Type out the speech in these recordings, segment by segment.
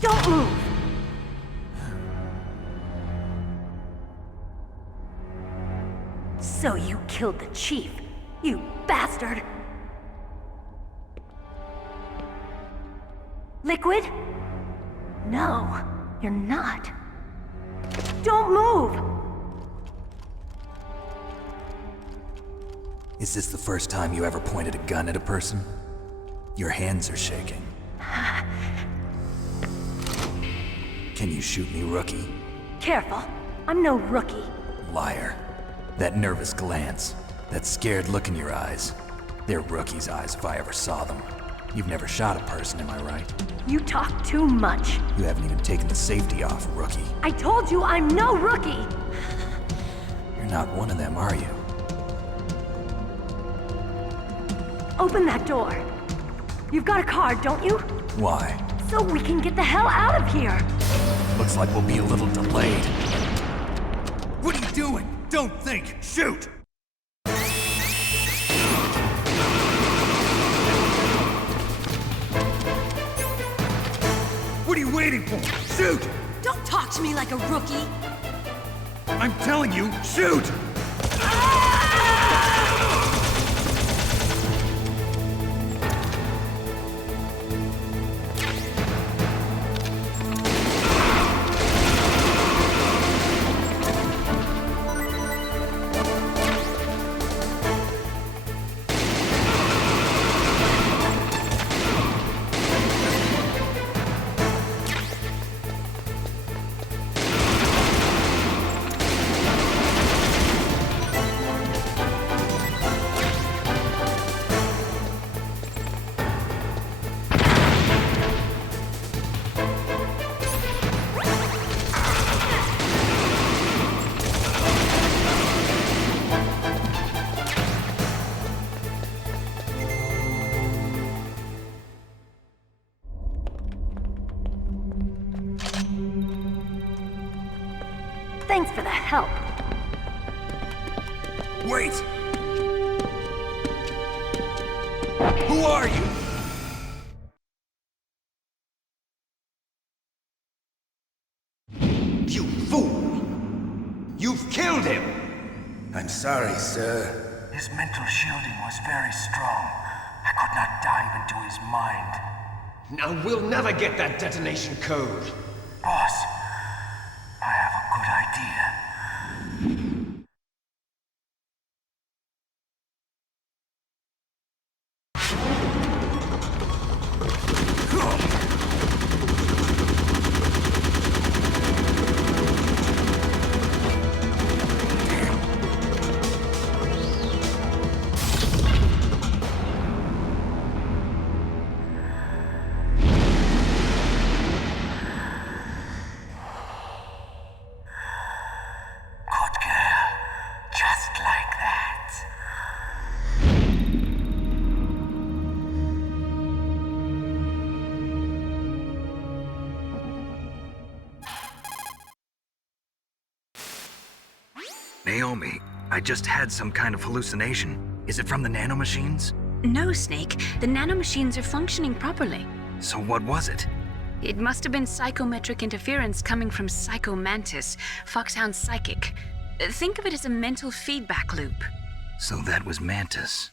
Don't move! So you killed the chief, you bastard! Liquid? No, you're not. Don't move! Is this the first time you ever pointed a gun at a person? Your hands are shaking. Can you shoot me, rookie? Careful, I'm no rookie. Liar. That nervous glance, that scared look in your eyes. They're rookie's eyes if I ever saw them. You've never shot a person, am I right? You talk too much. You haven't even taken the safety off, rookie. I told you I'm no rookie! You're not one of them, are you? Open that door. You've got a card, don't you? Why? So we can get the hell out of here! Looks like we'll be a little delayed. What are you doing? Don't think! Shoot! What are you waiting for? Shoot! Don't talk to me like a rookie! I'm telling you, shoot! Thanks for the help. Wait! Who are you? You fool! You've killed him! I'm sorry, sir. His mental shielding was very strong. I could not dive into his mind. Now we'll never get that detonation code. Boss, I have a good idea. Good girl. Just like that. Naomi, I just had some kind of hallucination. Is it from the nanomachines? No, Snake. The nanomachines are functioning properly. So what was it? It must have been psychometric interference coming from Psycho Mantis, Foxhound's psychic. Think of it as a mental feedback loop. So that was Mantis.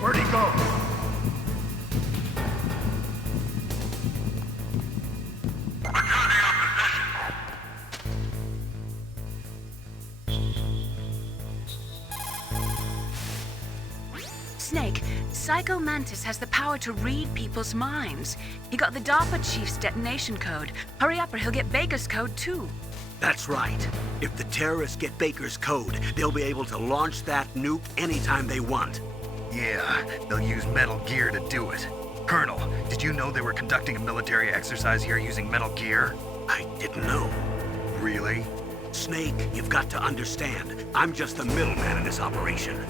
Where'd he go? Snake, Psycho Mantis has the power to read people's minds. He got the DARPA chief's detonation code. Hurry up or he'll get Baker's code too. That's right. If the terrorists get Baker's code, they'll be able to launch that nuke anytime they want. Yeah, they'll use Metal Gear to do it. Colonel, did you know they were conducting a military exercise here using Metal Gear? I didn't know. Really? Snake, you've got to understand. I'm just the middleman in this operation.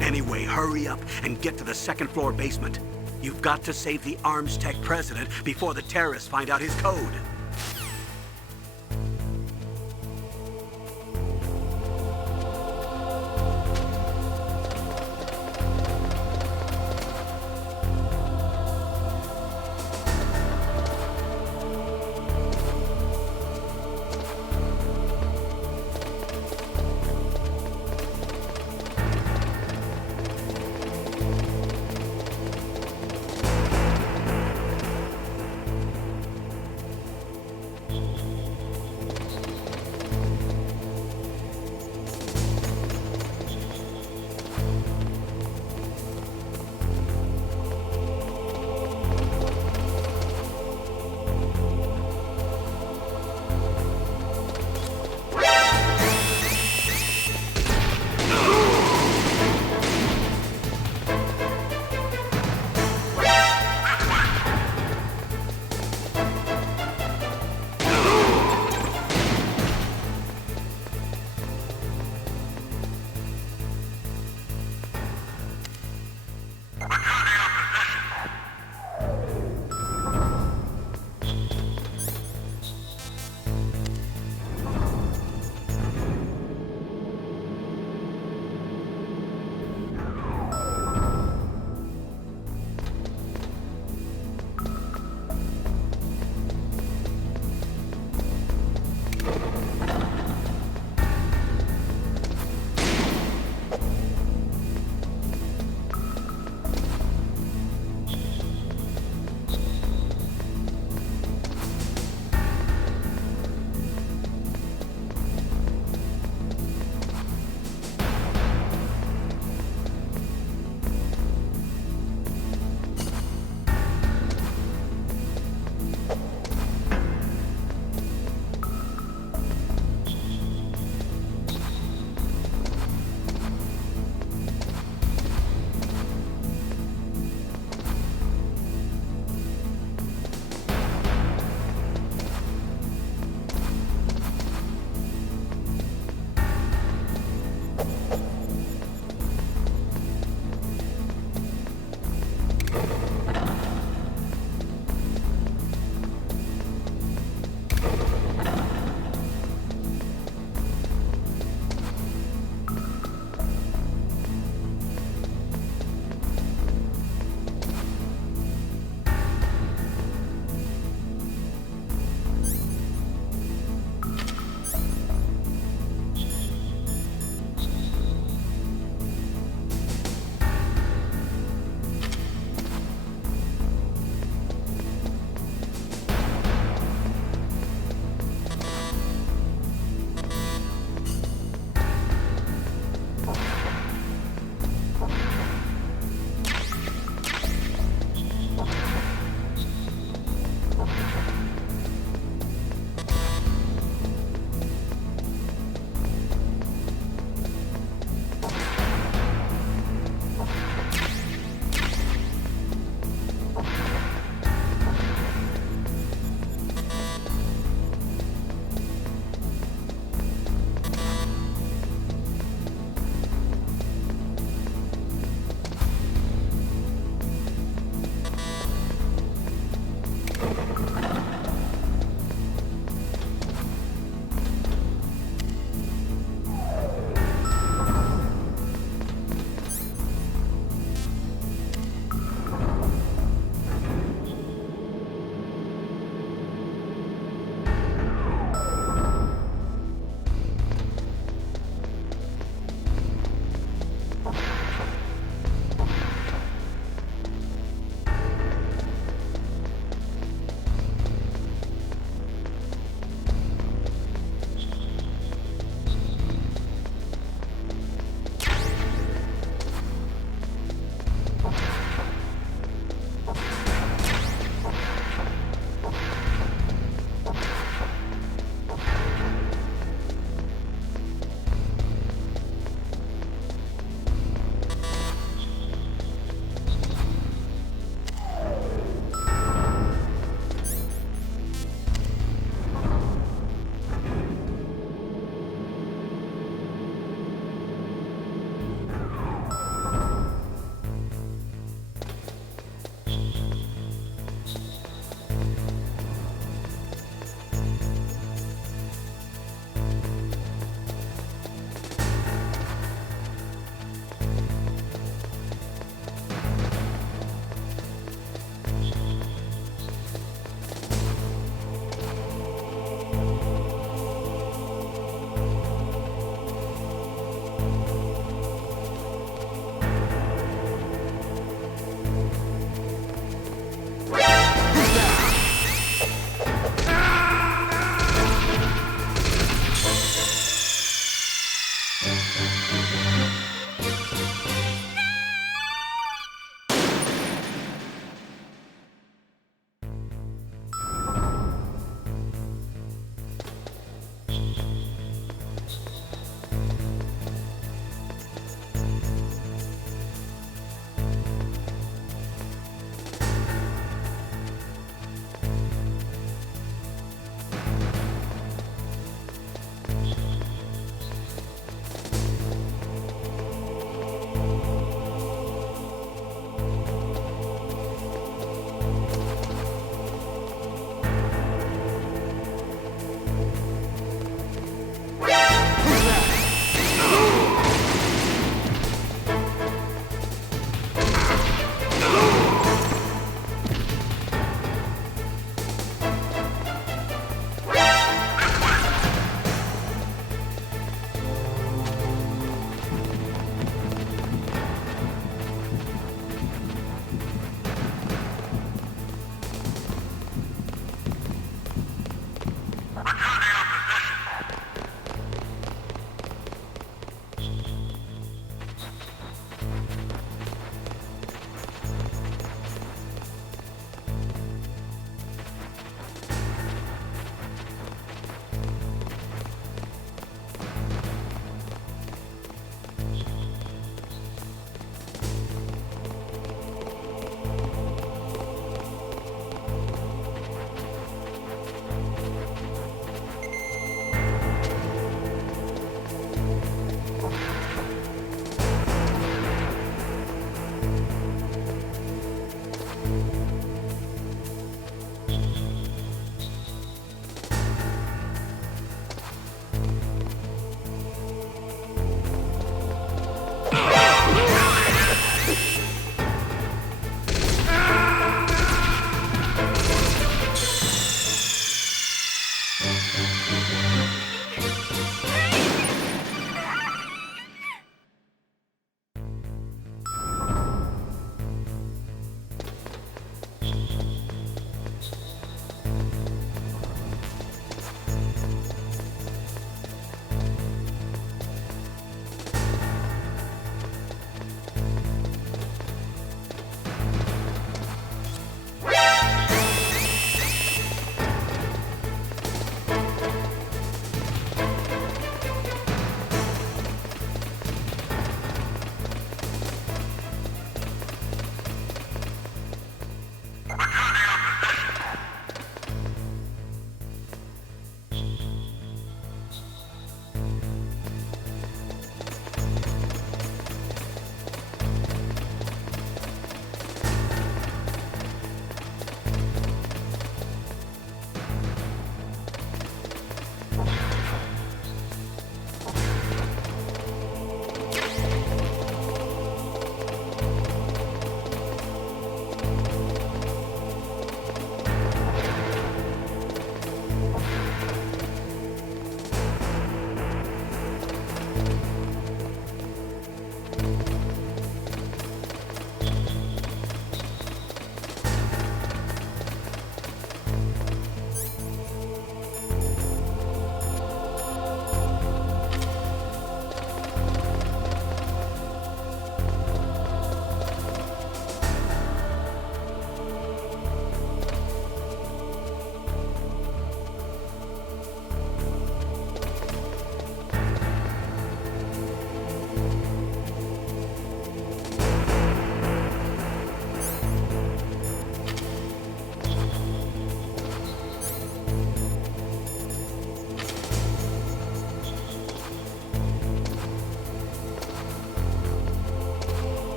Anyway, hurry up and get to the second floor basement. You've got to save the Arms Tech president before the terrorists find out his code.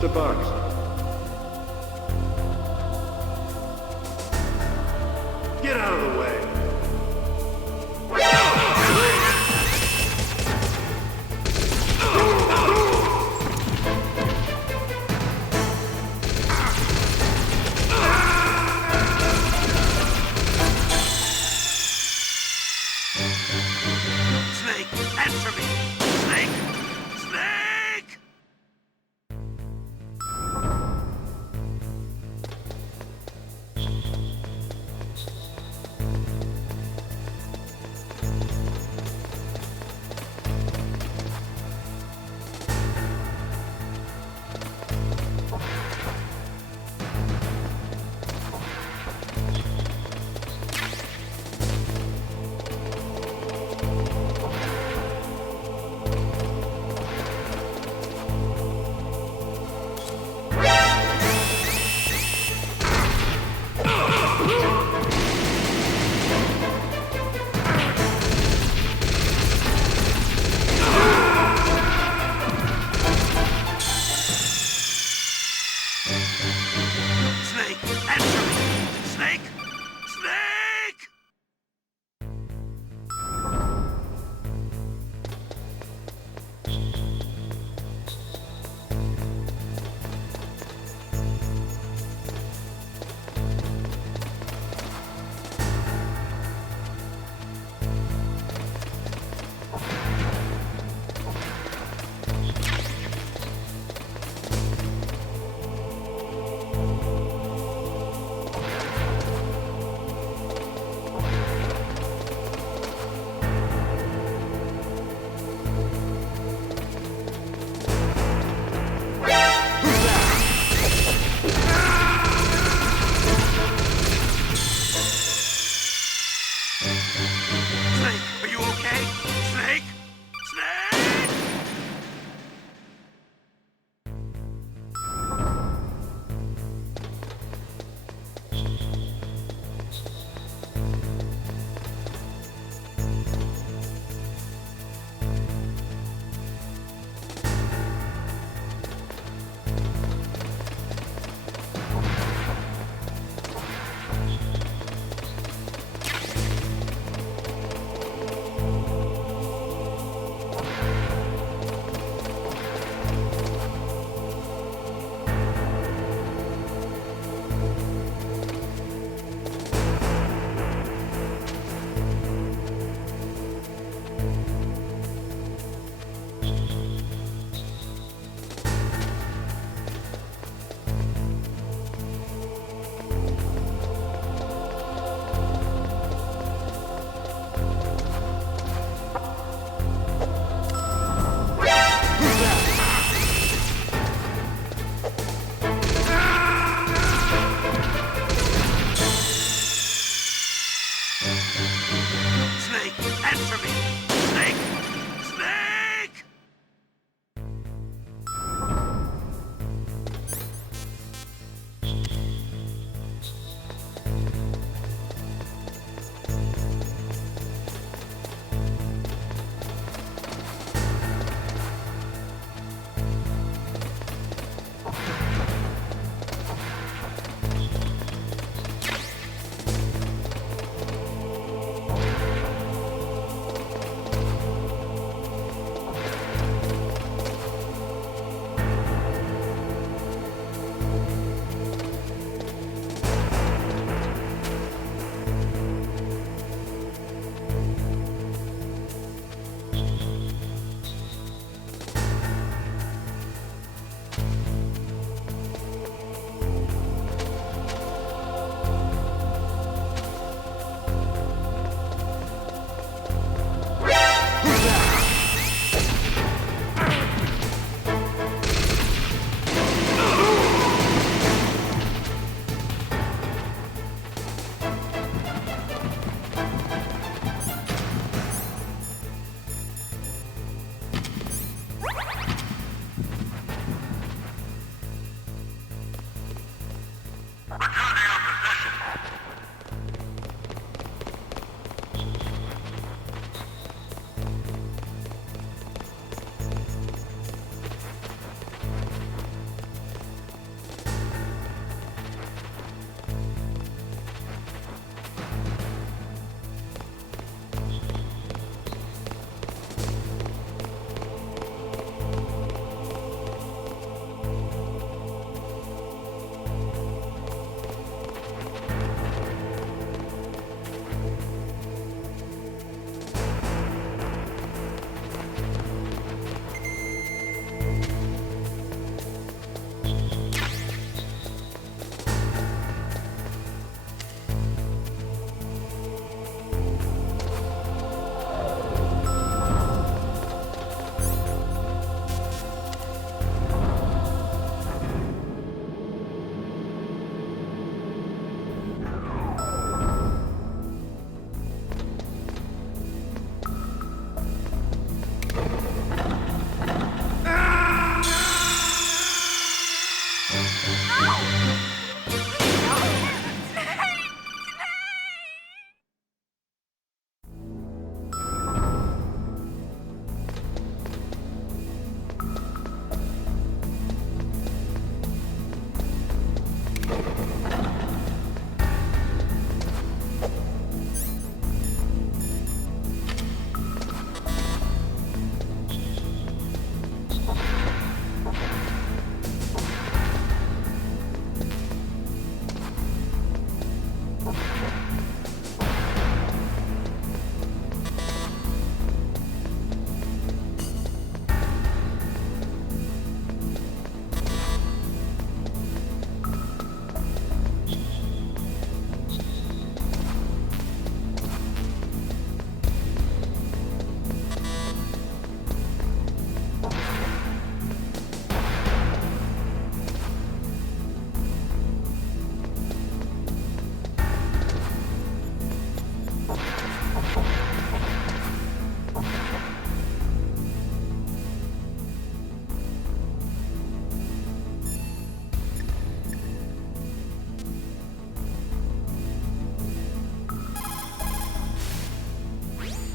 Mr. Bugs. Get out of the way. Snake, answer me! Snake! Snake! Returning our possession.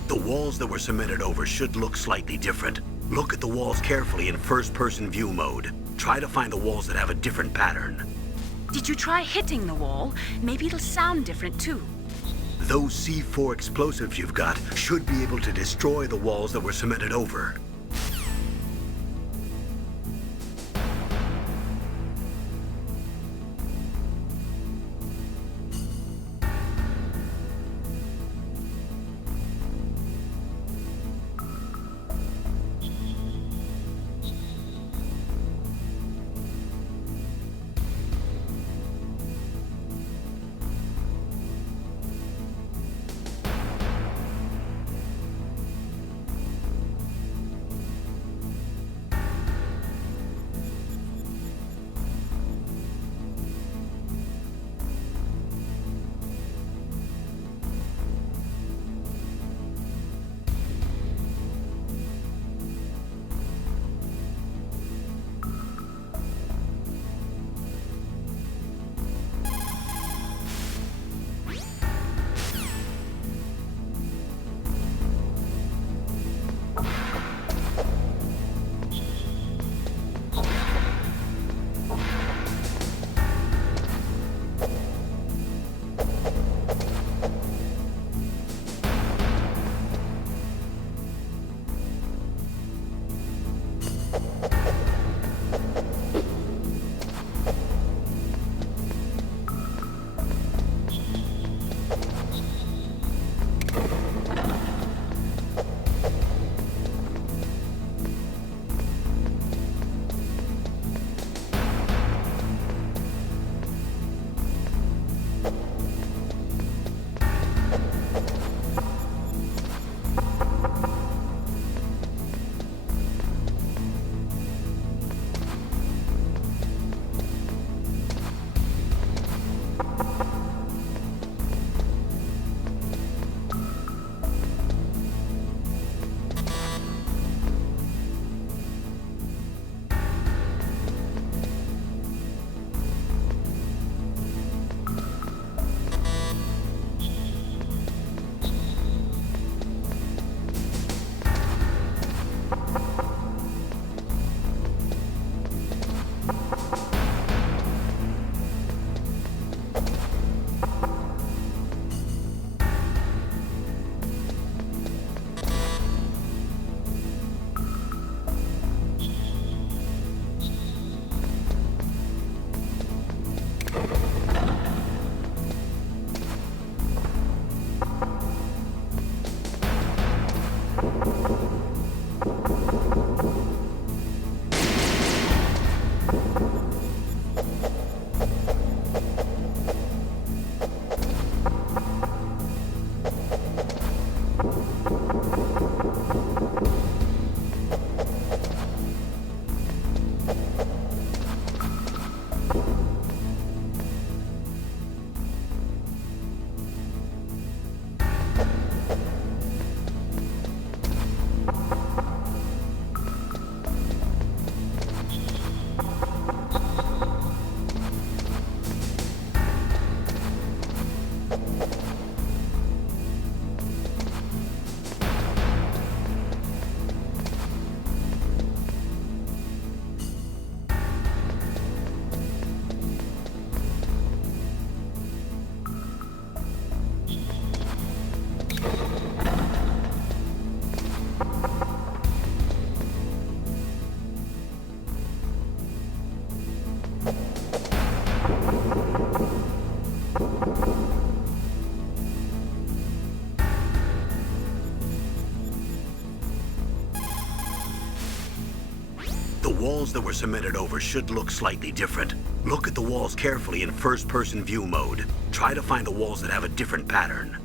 The walls that were cemented over should look slightly different. Look at the walls carefully in first-person view mode. Try to find the walls that have a different pattern. Did you try hitting the wall? Maybe it'll sound different too. Those C4 explosives you've got should be able to destroy the walls that were cemented over. walls that were cemented over should look slightly different. Look at the walls carefully in first-person view mode. Try to find the walls that have a different pattern.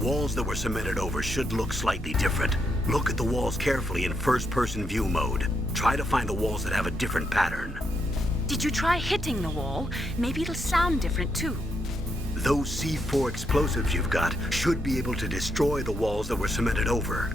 walls that were cemented over should look slightly different. Look at the walls carefully in first-person view mode. Try to find the walls that have a different pattern. Did you try hitting the wall? Maybe it'll sound different too. Those C4 explosives you've got should be able to destroy the walls that were cemented over.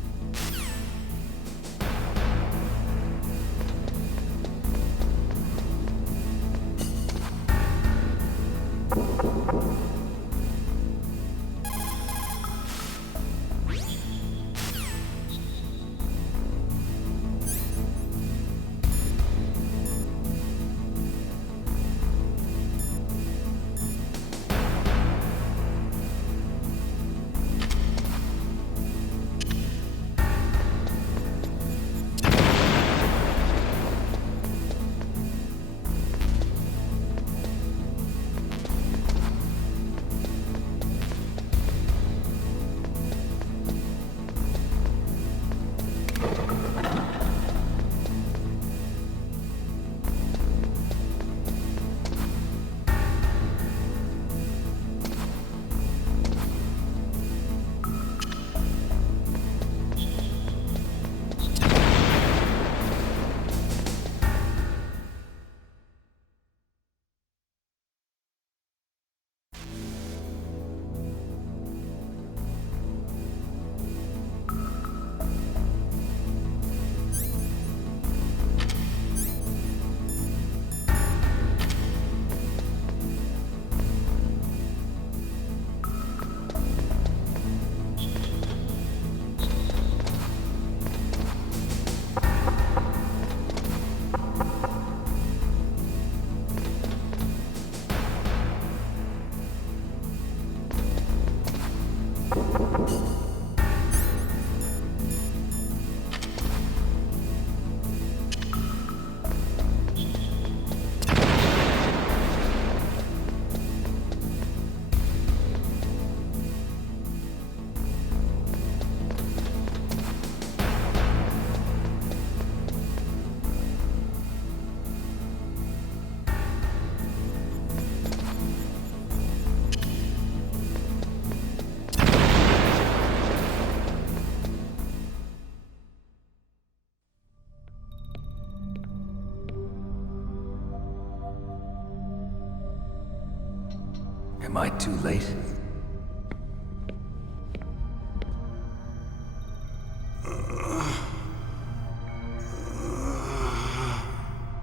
Am I too late?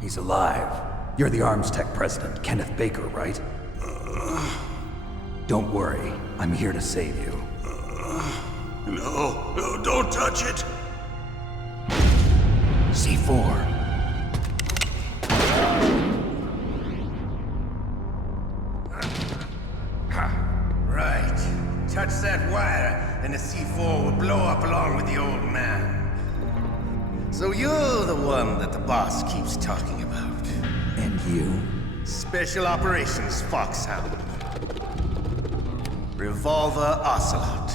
He's alive. You're the Armstech president, Kenneth Baker, right? Don't worry. I'm here to save you. No, don't touch it. C4. Right. Touch that wire, and the C4 will blow up along with the old man. So you're the one that the boss keeps talking about. And you? Special Operations Foxhound. Revolver Ocelot.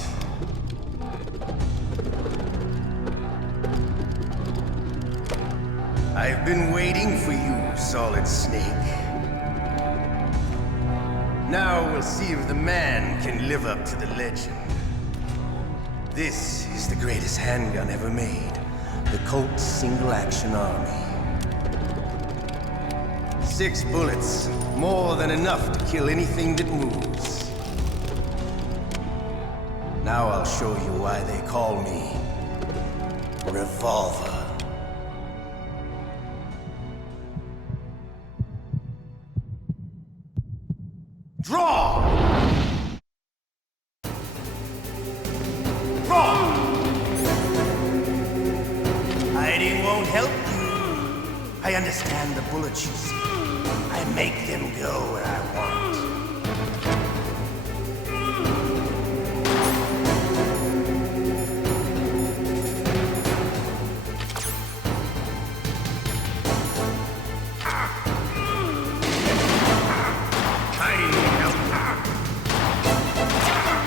I've been waiting for you, Solid Snake. Now we'll see if the man can live up to the legend. This is the greatest handgun ever made. The Colt Single Action Army. 6 bullets, more than enough to kill anything that moves. Now I'll show you why they call me Revolver. Draw! Draw! Hiding won't help you. I understand the bullets you see. I make them go where I want.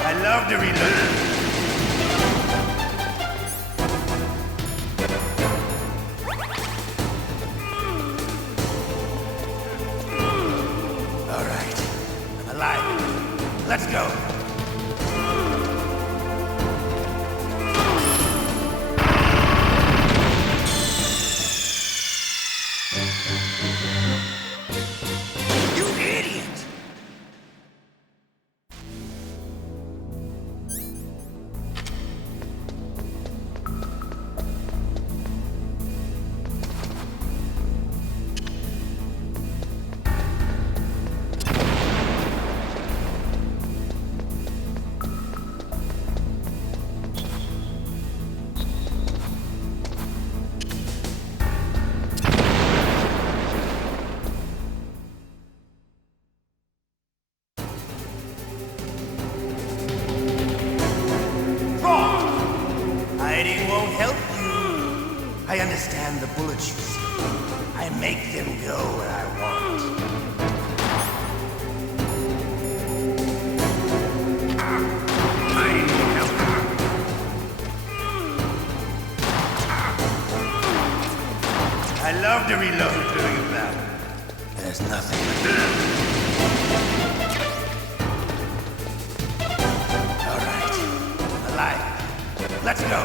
I love to reload. All right, I'm alive. Let's go. I understand the bullets you see. I make them go where I want. I need help. I love to reload during a battle. There's nothing but all right. Alive. Let's go.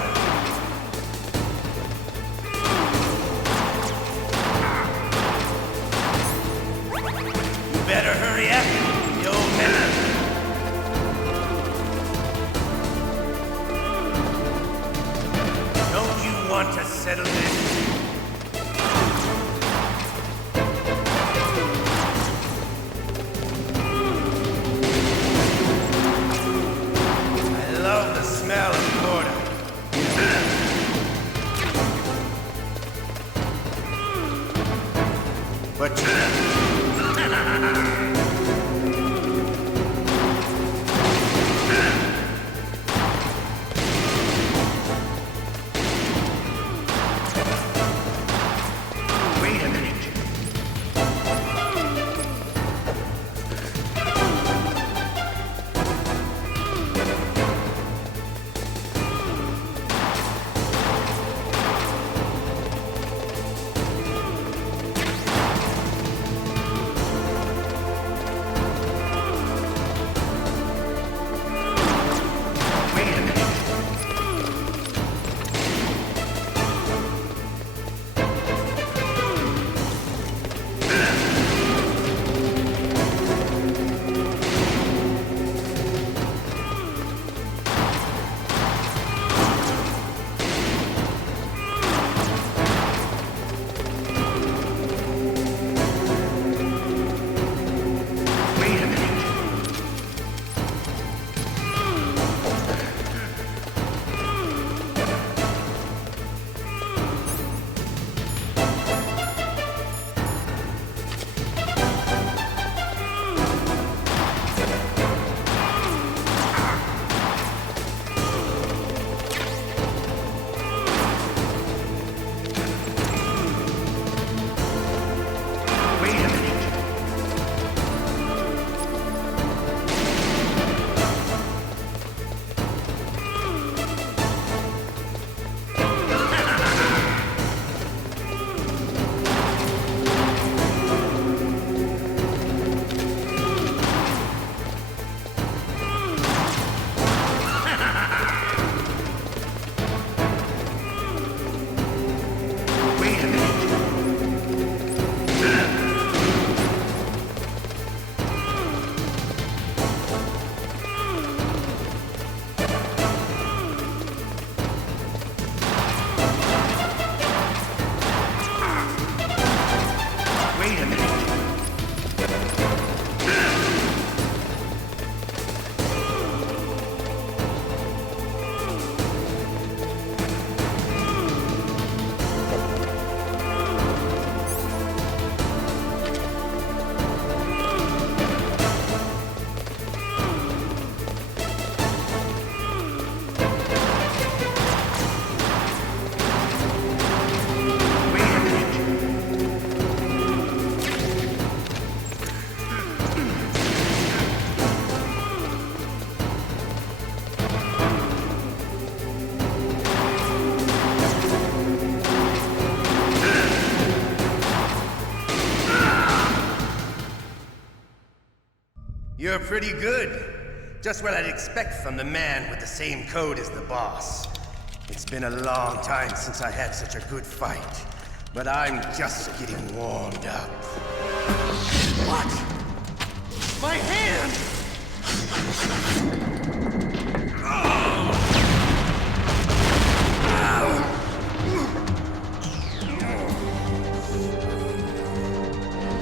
Better hurry up, you old man. Don't you want to settle this? I love the smell of Florida. But wait a minute. You're pretty good. Just what I'd expect from the man with the same code as the boss. It's been a long time since I had such a good fight, but I'm just getting warmed up. What? My hand!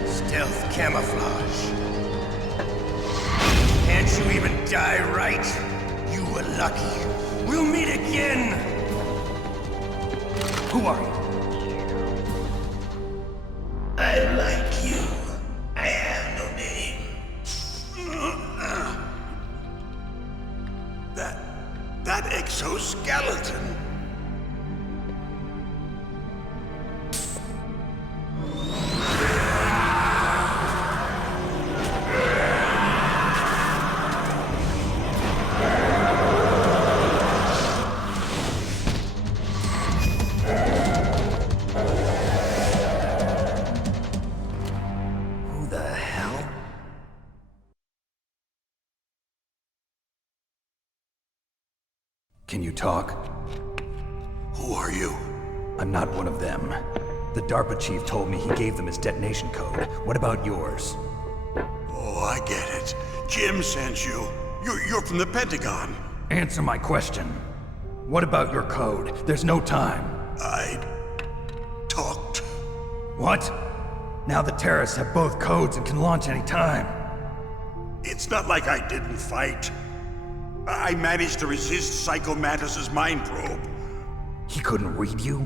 Stealth camouflage. Can't you even die right? You were lucky. We'll meet again! Who are you? I like you. I have no name. That exoskeleton. Can you talk? Who are you? I'm not one of them. The DARPA chief told me he gave them his detonation code. What about yours? Oh, I get it. Jim sent you. You're from the Pentagon. Answer my question. What about your code? There's no time. I talked. What? Now the terrorists have both codes and can launch any time. It's not like I didn't fight. I managed to resist Psycho Mantis's mind probe. He couldn't read you?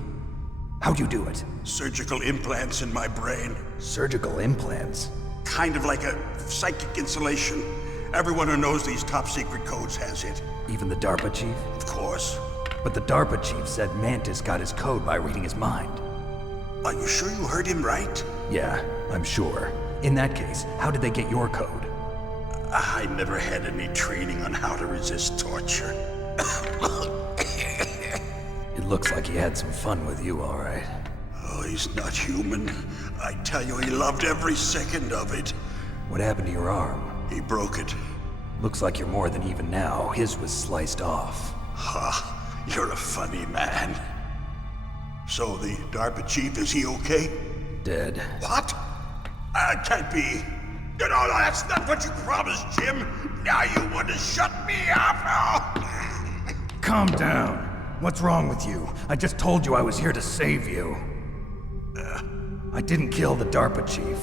How'd you do it? Surgical implants in my brain. Surgical implants? Kind of like a psychic insulation. Everyone who knows these top secret codes has it. Even the DARPA chief? Of course. But the DARPA chief said Mantis got his code by reading his mind. Are you sure you heard him right? Yeah, I'm sure. In that case, how did they get your code? I never had any training on how to resist torture. It looks like he had some fun with you, all right. Oh, he's not human. I tell you, he loved every second of it. What happened to your arm? He broke it. Looks like you're more than even now. His was sliced off. Ha, you're a funny man. So the DARPA chief, is he okay? Dead. What? Can't be. No, that's not what you promised, Jim. Now you want to shut me up? Calm down. What's wrong with you? I just told you I was here to save you. I didn't kill the DARPA chief.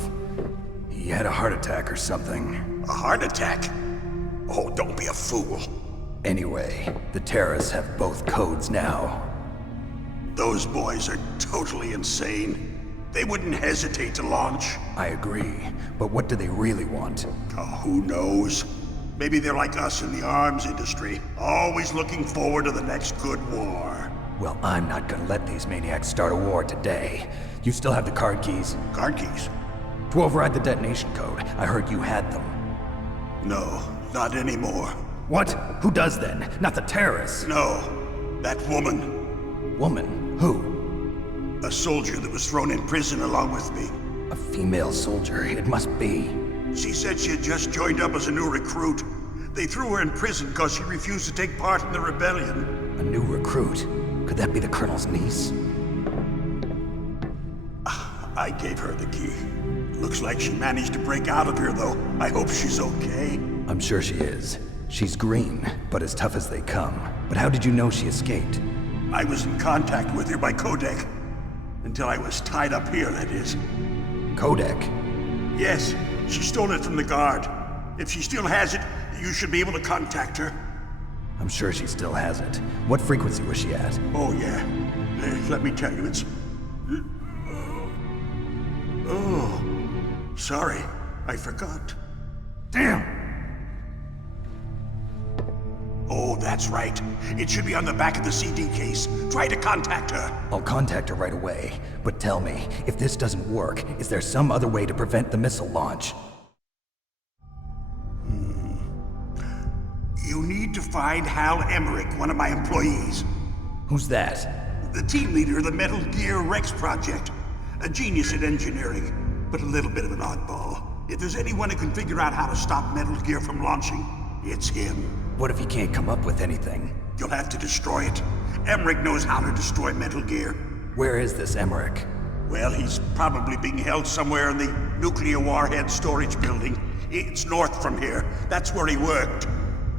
He had a heart attack or something. A heart attack? Oh, don't be a fool. Anyway, the terrorists have both codes now. Those boys are totally insane. They wouldn't hesitate to launch. I agree, but what do they really want? Oh, who knows? Maybe they're like us in the arms industry, always looking forward to the next good war. Well, I'm not gonna let these maniacs start a war today. You still have the card keys? Card keys? To override the detonation code. I heard you had them. No, not anymore. What? Who does then? Not the terrorists? No, that woman. Woman? Who? A soldier that was thrown in prison along with me. A female soldier, it must be. She said she had just joined up as a new recruit. They threw her in prison because she refused to take part in the rebellion. A new recruit? Could that be the Colonel's niece? I gave her the key. Looks like she managed to break out of here, though. I hope she's okay. I'm sure she is. She's green, but as tough as they come. But how did you know she escaped? I was in contact with her by codec. Until I was tied up here, that is. Codec? Yes, she stole it from the guard. If she still has it, you should be able to contact her. I'm sure she still has it. What frequency was she at? Oh, yeah. Let me tell you, it's... Oh, sorry. I forgot. Damn! Oh, that's right. It should be on the back of the CD case. Try to contact her. I'll contact her right away. But tell me, if this doesn't work, is there some other way to prevent the missile launch? You need to find Hal Emmerich, one of my employees. Who's that? The team leader of the Metal Gear Rex project. A genius at engineering, but a little bit of an oddball. If there's anyone who can figure out how to stop Metal Gear from launching, it's him. What if he can't come up with anything? You'll have to destroy it. Emmerich knows how to destroy Metal Gear. Where is this Emmerich? Well, he's probably being held somewhere in the nuclear warhead storage building. It's north from here. That's where he worked.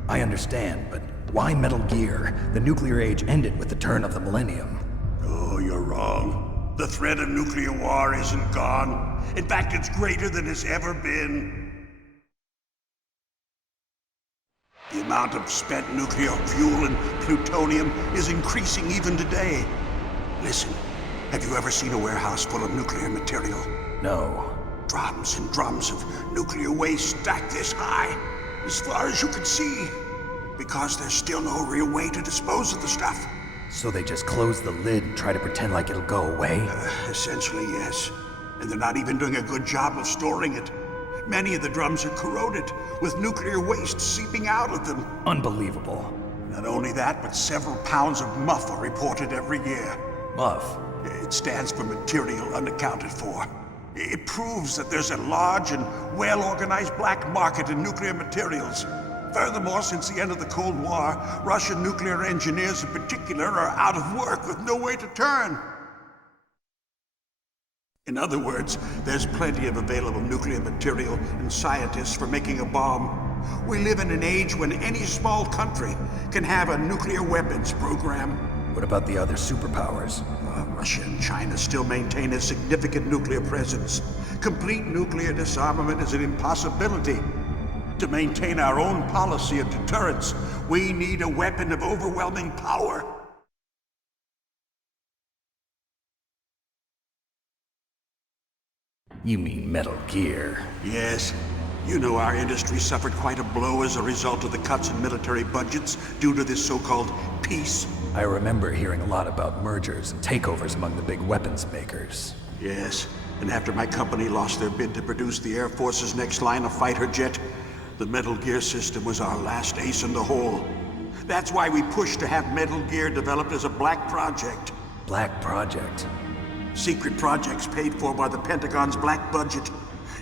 I understand, but why Metal Gear? The nuclear age ended with the turn of the millennium. Oh, you're wrong. The threat of nuclear war isn't gone. In fact, it's greater than it's ever been. The amount of spent nuclear fuel and plutonium is increasing even today. Listen, have you ever seen a warehouse full of nuclear material? No. Drums and drums of nuclear waste stacked this high, as far as you can see, because there's still no real way to dispose of the stuff. So they just close the lid and try to pretend like it'll go away? Essentially, yes. And they're not even doing a good job of storing it. Many of the drums are corroded, with nuclear waste seeping out of them. Unbelievable. Not only that, but several pounds of MUF are reported every year. MUF? It stands for material unaccounted for. It proves that there's a large and well-organized black market in nuclear materials. Furthermore, since the end of the Cold War, Russian nuclear engineers in particular are out of work with no way to turn. In other words, there's plenty of available nuclear material and scientists for making a bomb. We live in an age when any small country can have a nuclear weapons program. What about the other superpowers? Russia and China still maintain a significant nuclear presence. Complete nuclear disarmament is an impossibility. To maintain our own policy of deterrence, we need a weapon of overwhelming power. You mean Metal Gear. Yes. You know our industry suffered quite a blow as a result of the cuts in military budgets due to this so-called peace. I remember hearing a lot about mergers and takeovers among the big weapons makers. Yes, and after my company lost their bid to produce the Air Force's next line of fighter jet, the Metal Gear system was our last ace in the hole. That's why we pushed to have Metal Gear developed as a black project. Black Project? Secret projects paid for by the Pentagon's black budget.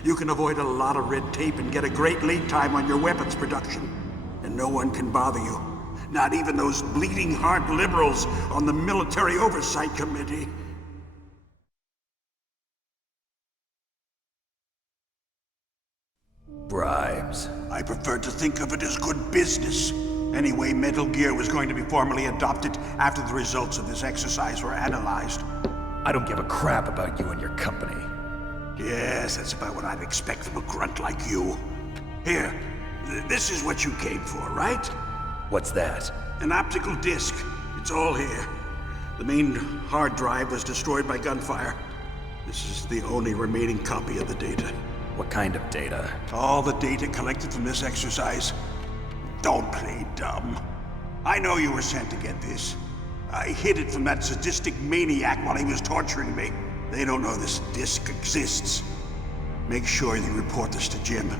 You can avoid a lot of red tape and get a great lead time on your weapons production. And no one can bother you. Not even those bleeding heart liberals on the Military Oversight Committee. Bribes. I prefer to think of it as good business. Anyway, Metal Gear was going to be formally adopted after the results of this exercise were analyzed. I don't give a crap about you and your company. Yes, that's about what I'd expect from a grunt like you. Here, this is what you came for, right? What's that? An optical disc. It's all here. The main hard drive was destroyed by gunfire. This is the only remaining copy of the data. What kind of data? All the data collected from this exercise. Don't play dumb. I know you were sent to get this. I hid it from that sadistic maniac while he was torturing me. They don't know this disc exists. Make sure you report this to Jim.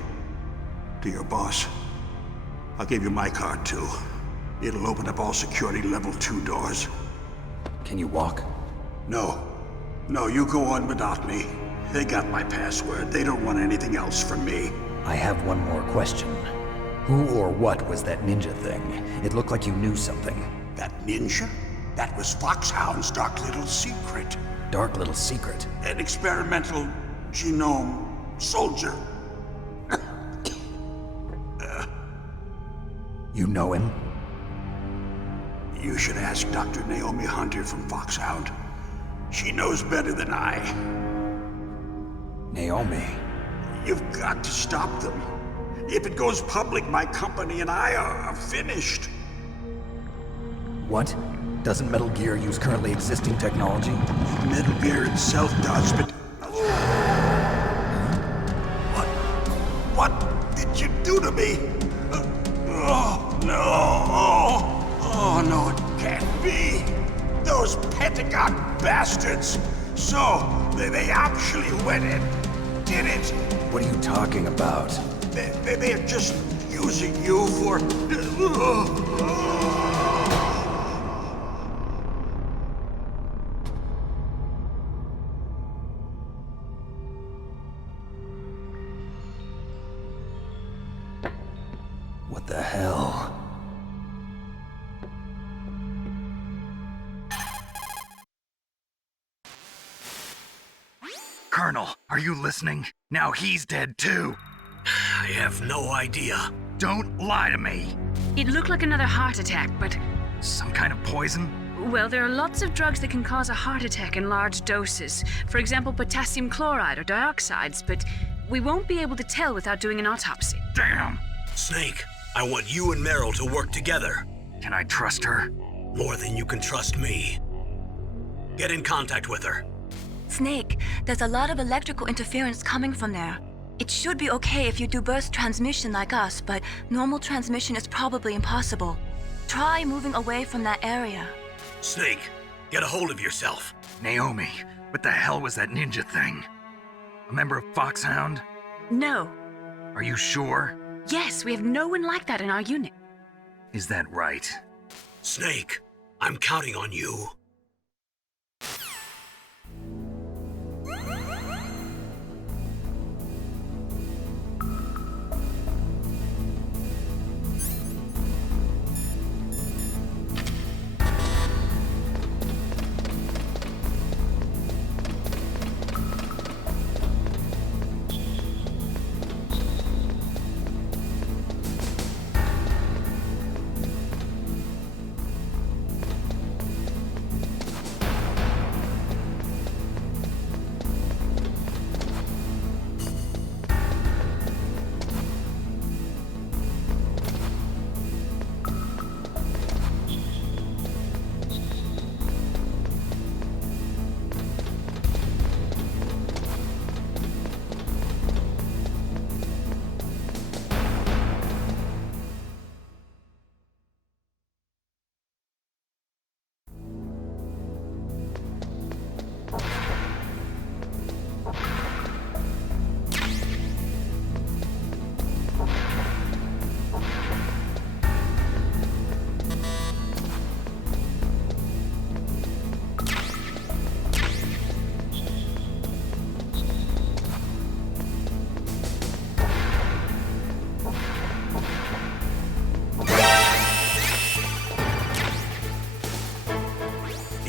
To your boss. I'll give you my card too. It'll open up all security level 2 doors. Can you walk? No. No, you go on without me. They got my password. They don't want anything else from me. I have one more question. Who or what was that ninja thing? It looked like you knew something. That ninja? That was Foxhound's dark little secret. Dark little secret? An experimental genome soldier. You know him? You should ask Dr. Naomi Hunter from Foxhound. She knows better than I. Naomi? You've got to stop them. If it goes public, my company and I are finished. What? Doesn't Metal Gear use currently existing technology? Metal Gear itself does, but... What did you do to me? Oh, no. Oh, no, it can't be. Those Pentagon bastards. So, they actually went and did it. What are you talking about? They're just using you for... What the hell? Colonel, are you listening? Now he's dead too. I have no idea. Don't lie to me. It looked like another heart attack, but... Some kind of poison? Well, there are lots of drugs that can cause a heart attack in large doses. For example, potassium chloride or dioxides, but we won't be able to tell without doing an autopsy. Damn! Snake, I want you and Meryl to work together. Can I trust her? More than you can trust me. Get in contact with her. Snake, there's a lot of electrical interference coming from there. It should be okay if you do burst transmission like us, but normal transmission is probably impossible. Try moving away from that area. Snake, get a hold of yourself. Naomi, what the hell was that ninja thing? A member of Foxhound? No. Are you sure? Yes, we have no one like that in our unit. Is that right? Snake, I'm counting on you.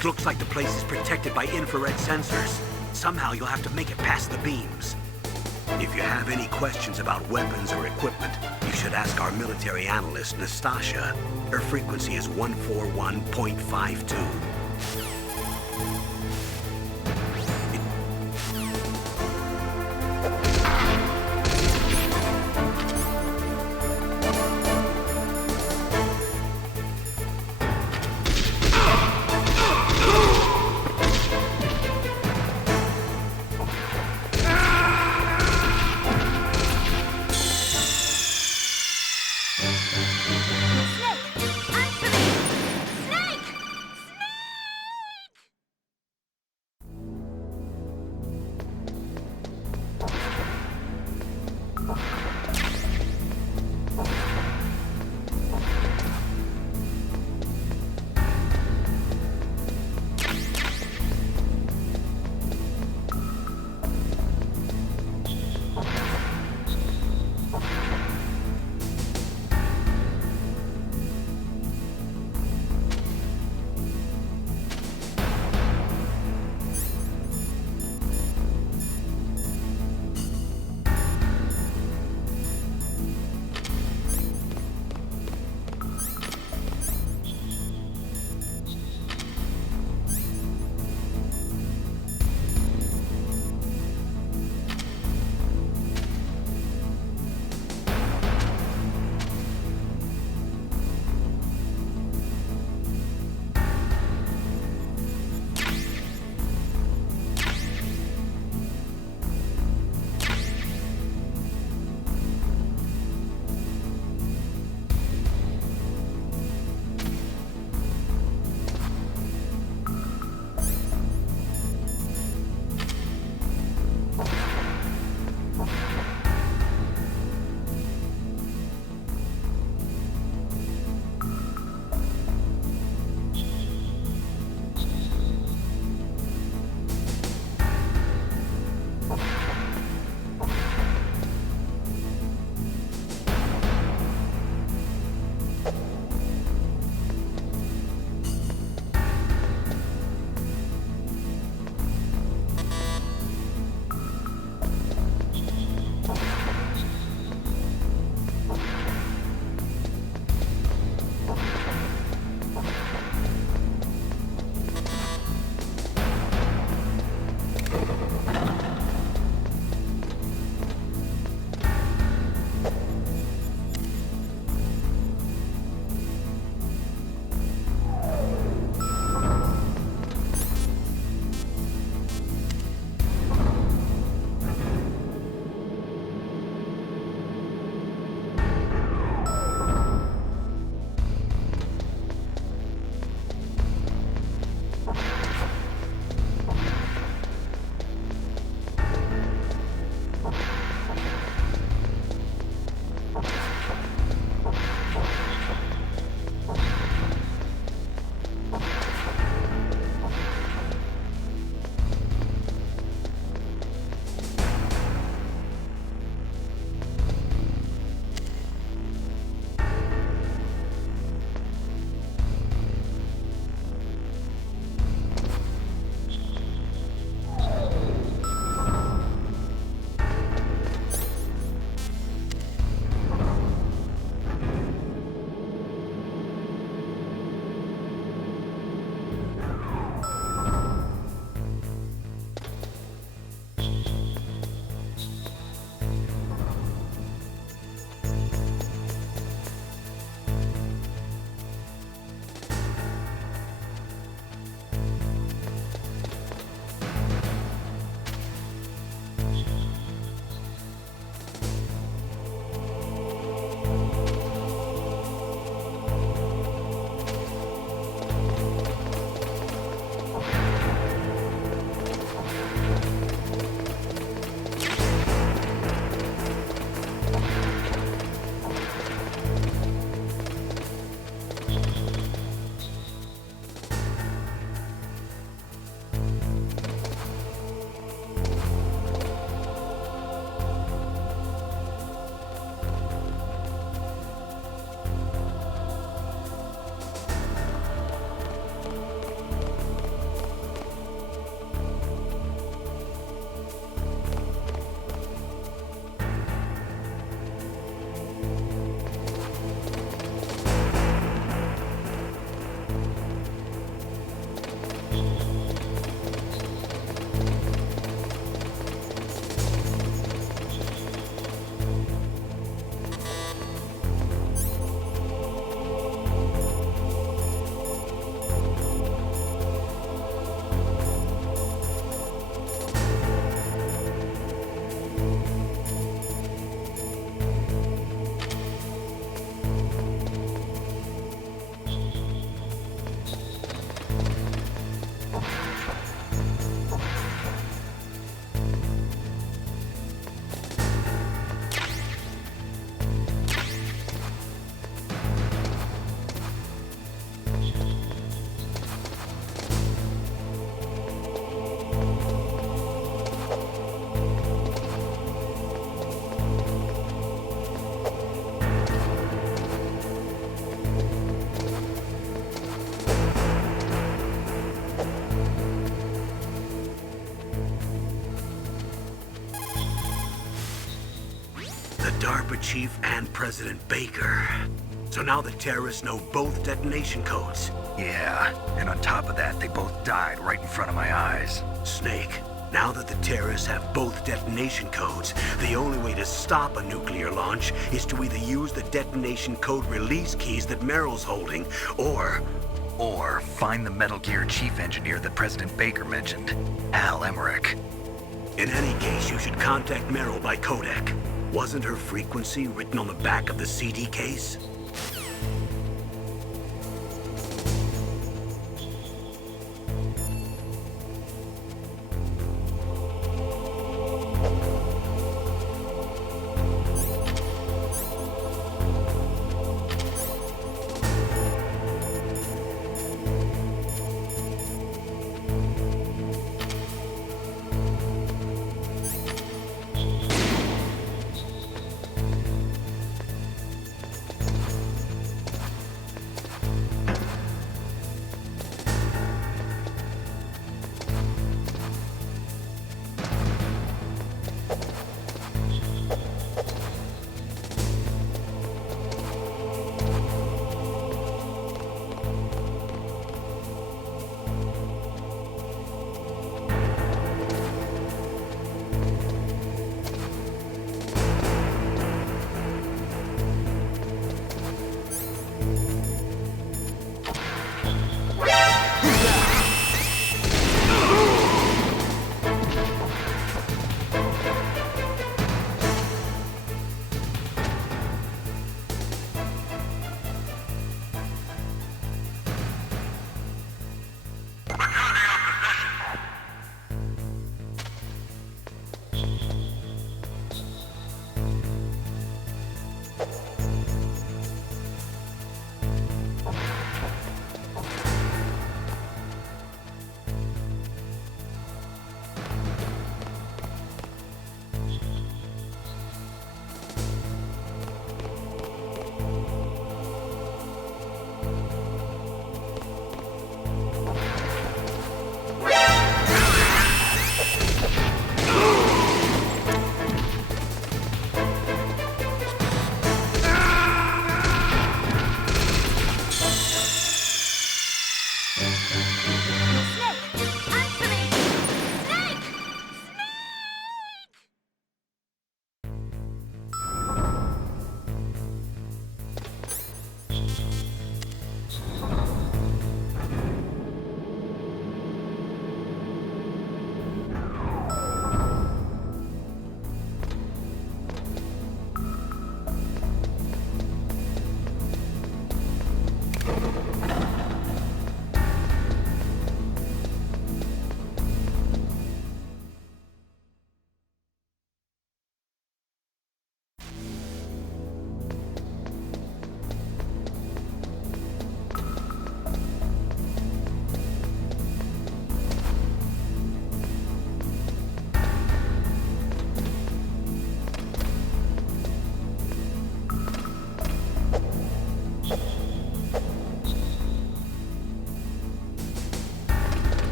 It looks like the place is protected by infrared sensors. Somehow you'll have to make it past the beams. If you have any questions about weapons or equipment, you should ask our military analyst, Nastasha. Her frequency is 141.52. DARPA chief and President Baker. So now the terrorists know both detonation codes. Yeah, and on top of that, they both died right in front of my eyes. Snake, now that the terrorists have both detonation codes, the only way to stop a nuclear launch is to either use the detonation code release keys that Meryl's holding, or find the Metal Gear chief engineer that President Baker mentioned, Hal Emmerich. in any case, you should contact Meryl by codec. Wasn't her frequency written on the back of the CD case?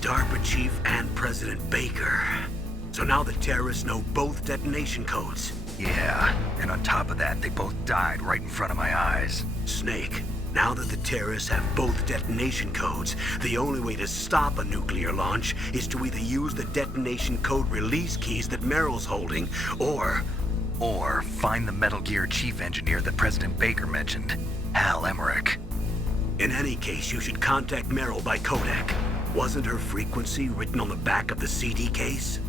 DARPA chief and President Baker. So now the terrorists know both detonation codes. Yeah, and on top of that, they both died right in front of my eyes. Snake, Now that the terrorists have both detonation codes, the only way to stop a nuclear launch is to either use the detonation code release keys that Meryl's holding, or find the Metal Gear chief engineer that President Baker mentioned, Hal Emmerich. in any case, you should contact Meryl by codec. Wasn't her frequency written on the back of the CD case?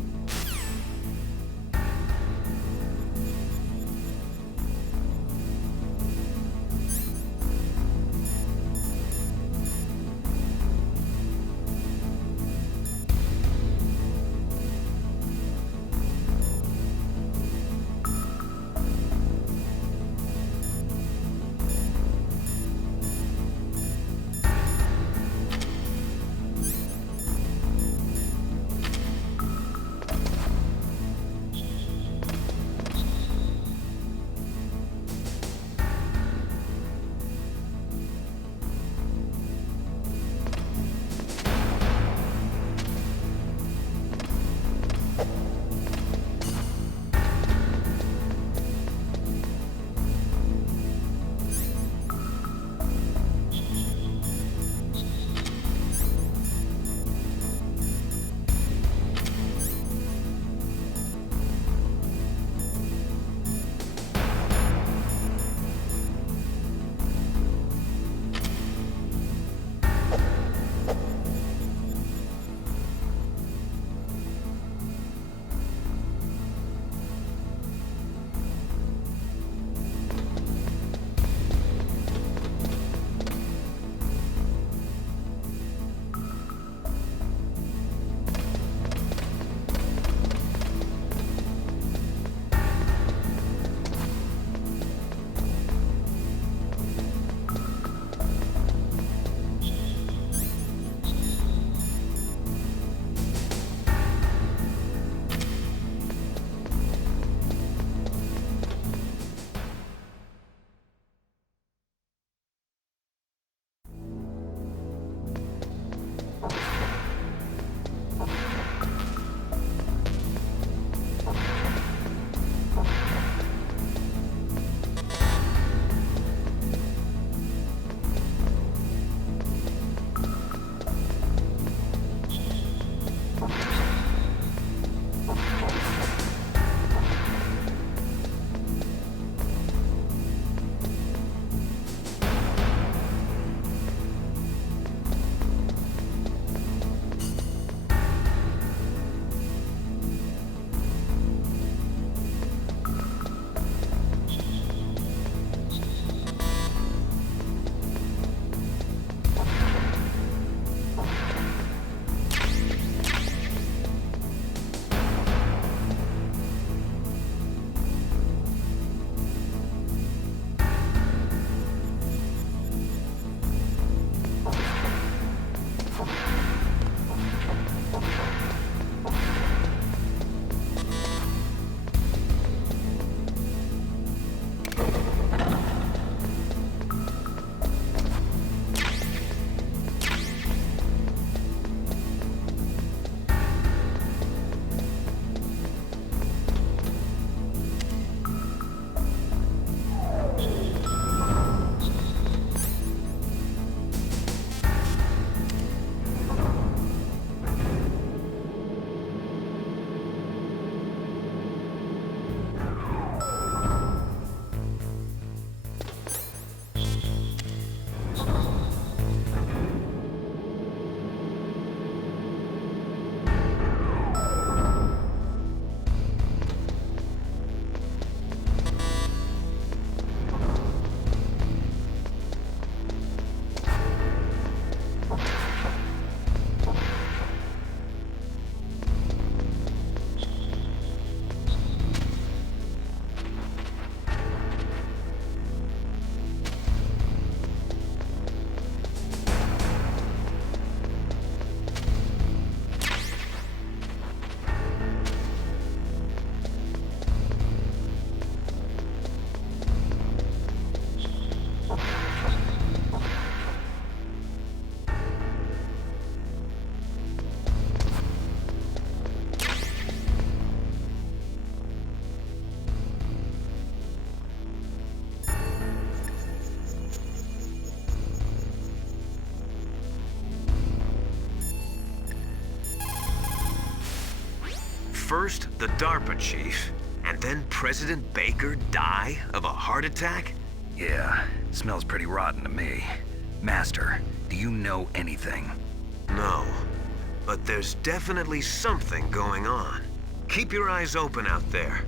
First, the DARPA chief, and then President Baker die of a heart attack? Yeah, smells pretty rotten to me. Master, do you know anything? No, but there's definitely something going on. Keep your eyes open out there.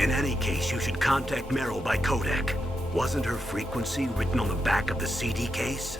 In any case, you should contact Meryl by codec. Wasn't her frequency written on the back of the CD case?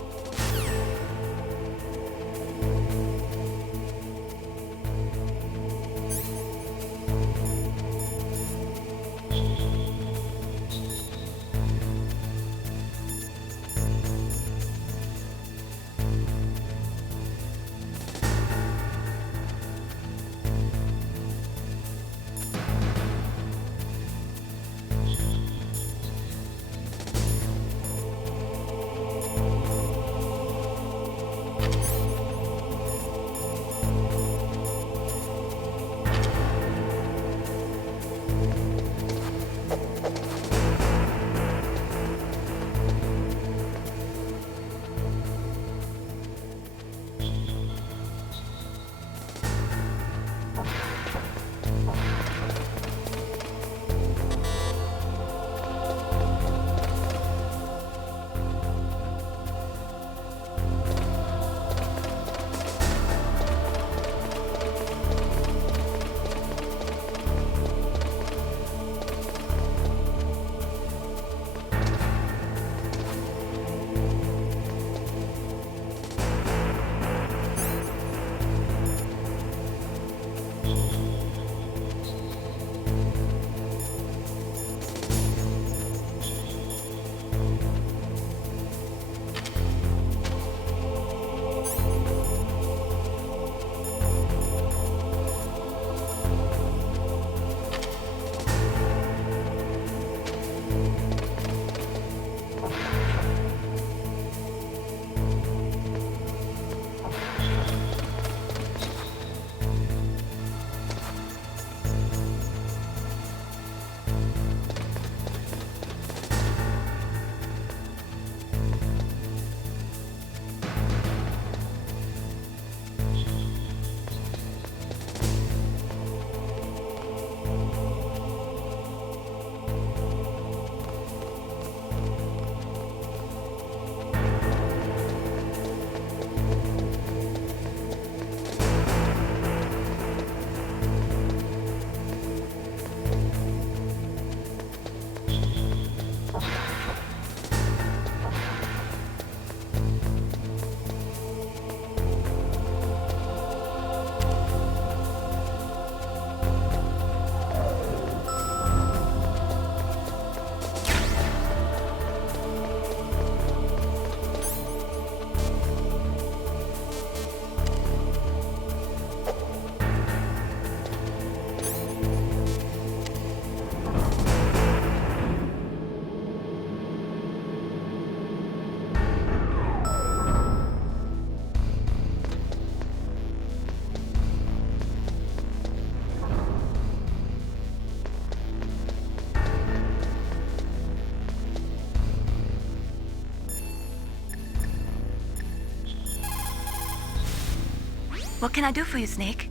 What can I do for you, Snake?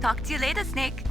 Talk to you later, Snake.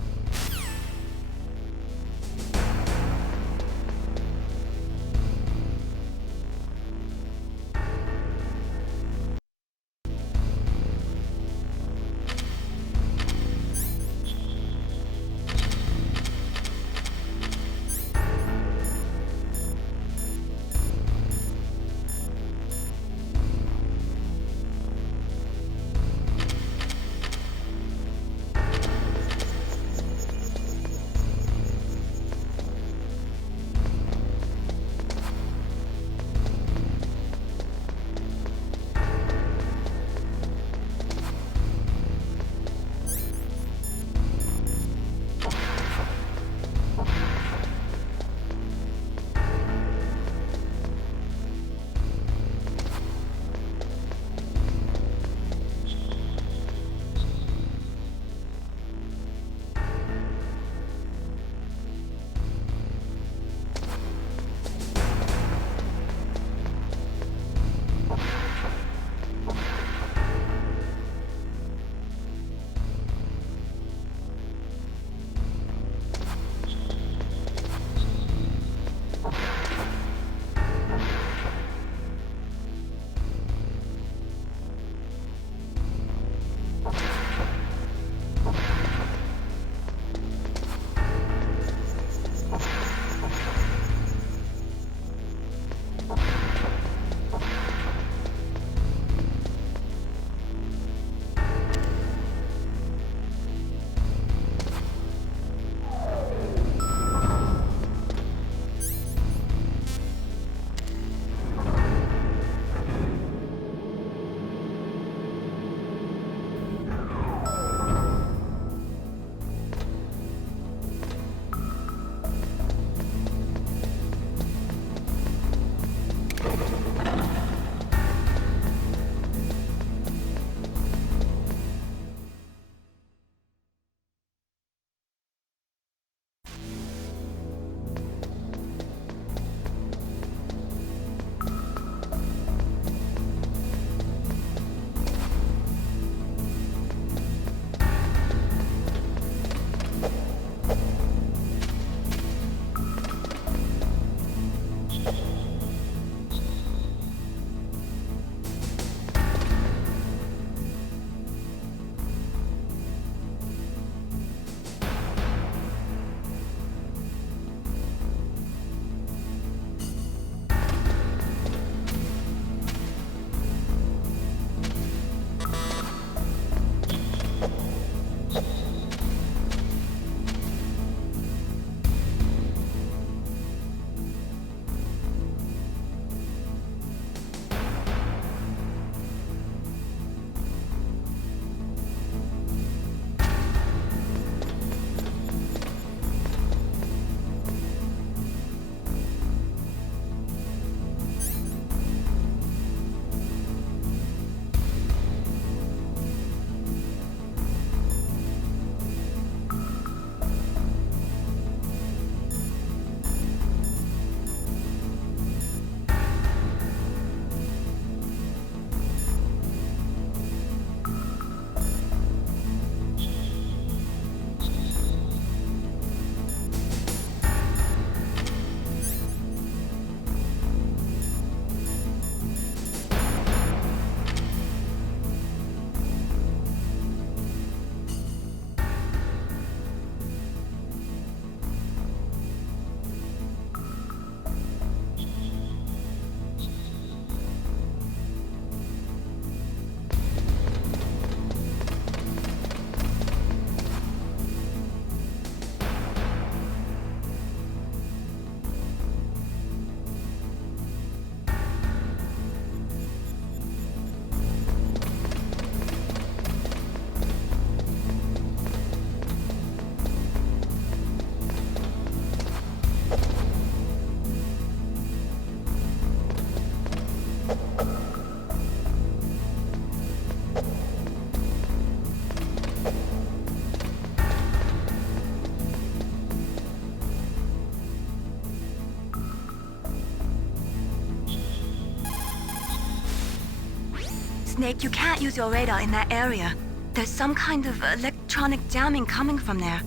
Snake, you can't use your radar in that area. There's some kind of electronic jamming coming from there.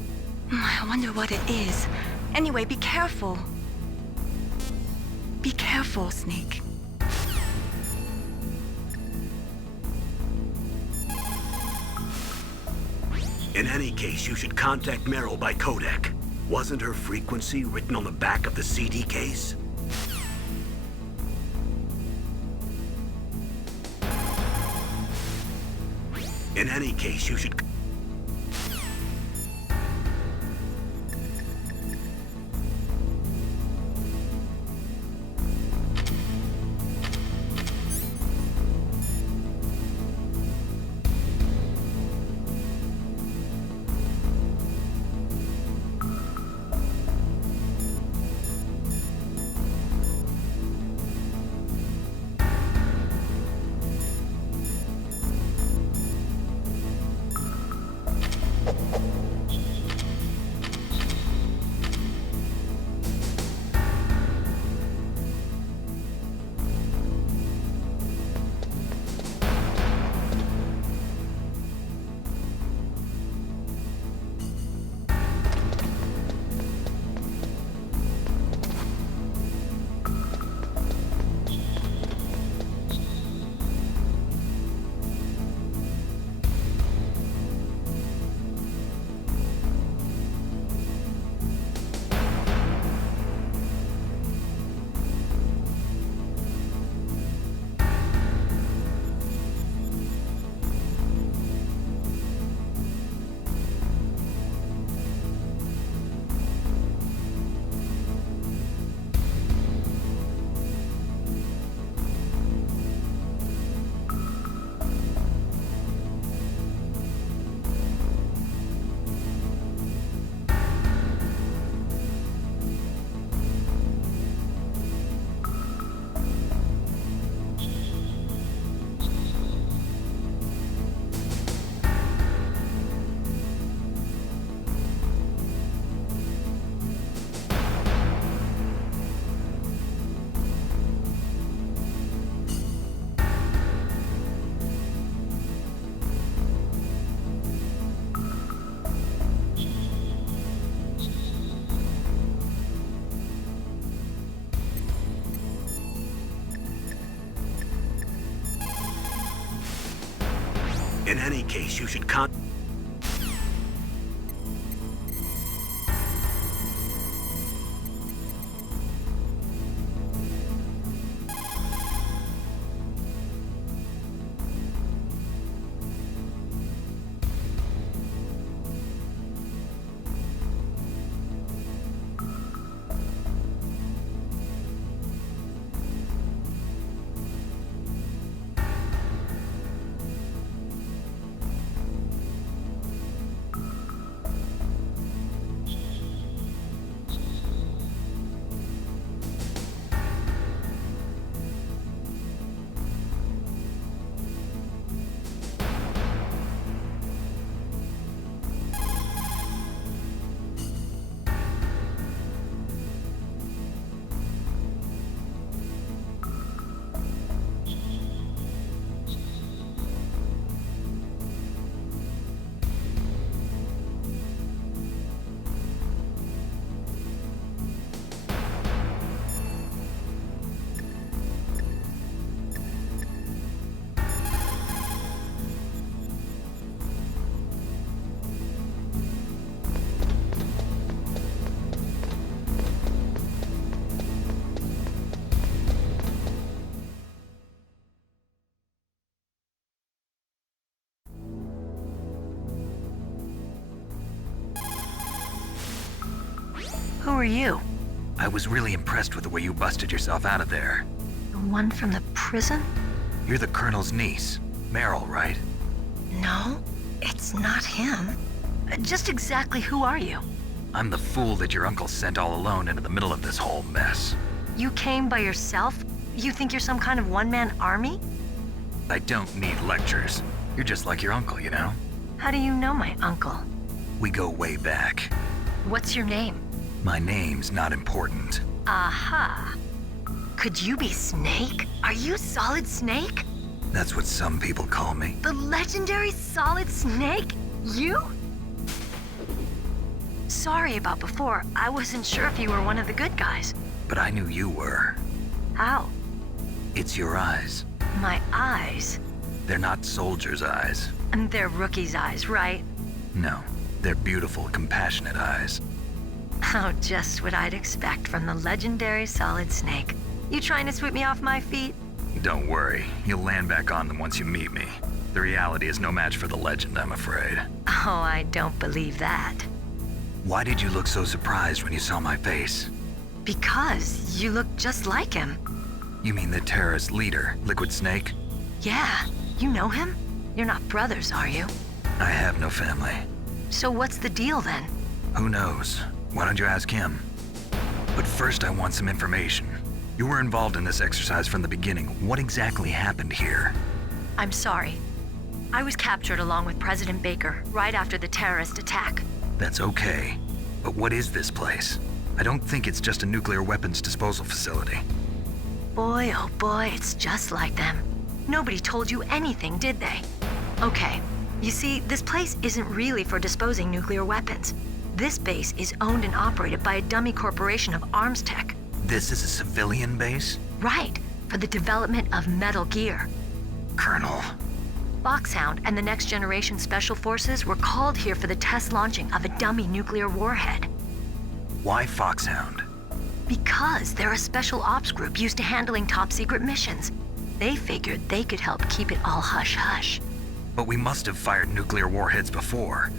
I wonder what it is. Anyway, be careful. Be careful, Snake. In any case, you should contact Meryl by codec. Wasn't her frequency written on the back of the CD case? In any case, you should... In any case, you should Who are you? I was really impressed with the way you busted yourself out of there. The one from the prison? You're the Colonel's niece, Meryl, right? No, it's not him. Just exactly who are you? I'm the fool that your uncle sent all alone into the middle of this whole mess. You came by yourself? You think you're some kind of one-man army? I don't need lectures. You're just like your uncle, you know? How do you know my uncle? We go way back. What's your name? My name's not important. Aha. Could you be Snake? Are you Solid Snake? That's what some people call me. The legendary Solid Snake? You? Sorry about before. I wasn't sure if you were one of the good guys. But I knew you were. How? It's your eyes. My eyes? They're not soldiers' eyes. And they're rookies' eyes, right? No, they're beautiful, compassionate eyes. Oh, just what I'd expect from the legendary Solid Snake. You trying to sweep me off my feet? Don't worry, you'll land back on them once you meet me. The reality is no match for the legend, I'm afraid. Oh, I don't believe that. Why did you look so surprised when you saw my face? Because you look just like him. You mean the terrorist leader, Liquid Snake? Yeah, you know him? You're not brothers, are you? I have no family. So what's the deal then? Who knows? Why don't you ask him? But first I want some information. You were involved in this exercise from the beginning. What exactly happened here? I'm sorry. I was captured along with President Baker right after the terrorist attack. That's okay. But what is this place? I don't think it's just a nuclear weapons disposal facility. Boy, oh boy, it's just like them. Nobody told you anything, did they? Okay, you see, this place isn't really for disposing nuclear weapons. This base is owned and operated by a dummy corporation of arms tech. This is a civilian base? Right, for the development of Metal Gear. Colonel. Foxhound and the Next Generation Special Forces were called here for the test launching of a dummy nuclear warhead. Why Foxhound? Because they're a special ops group used to handling top secret missions. They figured they could help keep it all hush-hush. But we must have fired nuclear warheads before.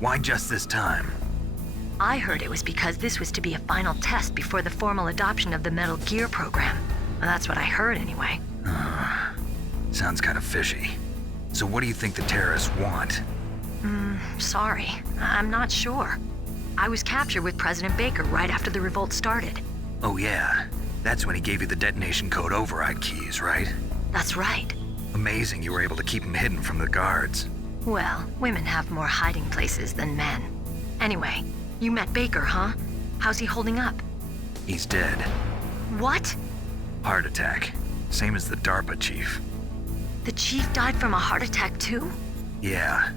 Why just this time? I heard it was because this was to be a final test before the formal adoption of the Metal Gear program. Well, that's what I heard anyway. Sounds kind of fishy. So what do you think the terrorists want? Sorry. I'm not sure. I was captured with President Baker right after the revolt started. Oh yeah, that's when he gave you the detonation code override keys, right? That's right. Amazing you were able to keep him hidden from the guards. Well, women have more hiding places than men. Anyway, you met Baker, huh? How's he holding up? He's dead. What? Heart attack. Same as the DARPA chief. The chief died from a heart attack too? Yeah.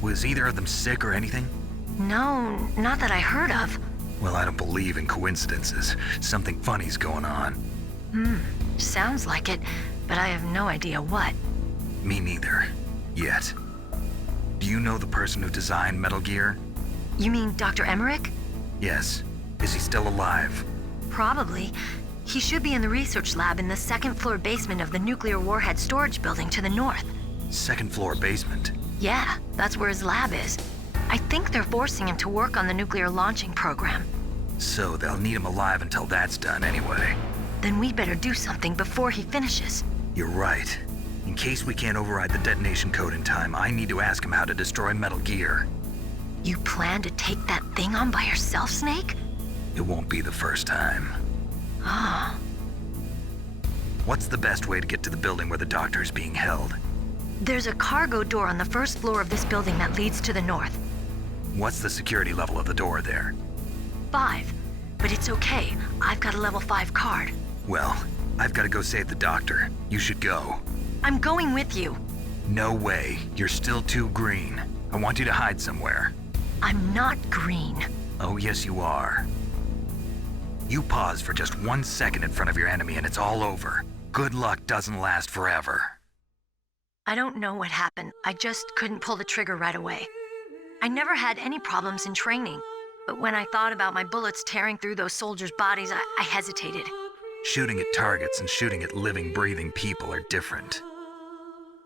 Was either of them sick or anything? No, not that I heard of. Well, I don't believe in coincidences. Something funny's going on. Sounds like it, but I have no idea what. Me neither. Yet. Do you know the person who designed Metal Gear? You mean Dr. Emmerich? Yes. Is he still alive? Probably. He should be in the research lab in the second floor basement of the nuclear warhead storage building to the north. Second floor basement? Yeah, that's where his lab is. I think they're forcing him to work on the nuclear launching program. So they'll need him alive until that's done anyway. Then we better do something before he finishes. You're right. In case we can't override the detonation code in time, I need to ask him how to destroy Metal Gear. You plan to take that thing on by yourself, Snake? It won't be the first time. Ah. What's the best way to get to the building where the doctor is being held? There's a cargo door on the first floor of this building that leads to the north. What's the security level of the door there? 5. But it's okay. I've got a level 5 card. Well, I've got to go save the doctor. You should go. I'm going with you. No way. You're still too green. I want you to hide somewhere. I'm not green. Oh, yes, you are. You pause for just 1 second in front of your enemy and it's all over. Good luck doesn't last forever. I don't know what happened. I just couldn't pull the trigger right away. I never had any problems in training, but when I thought about my bullets tearing through those soldiers' bodies, I hesitated. Shooting at targets and shooting at living, breathing people are different.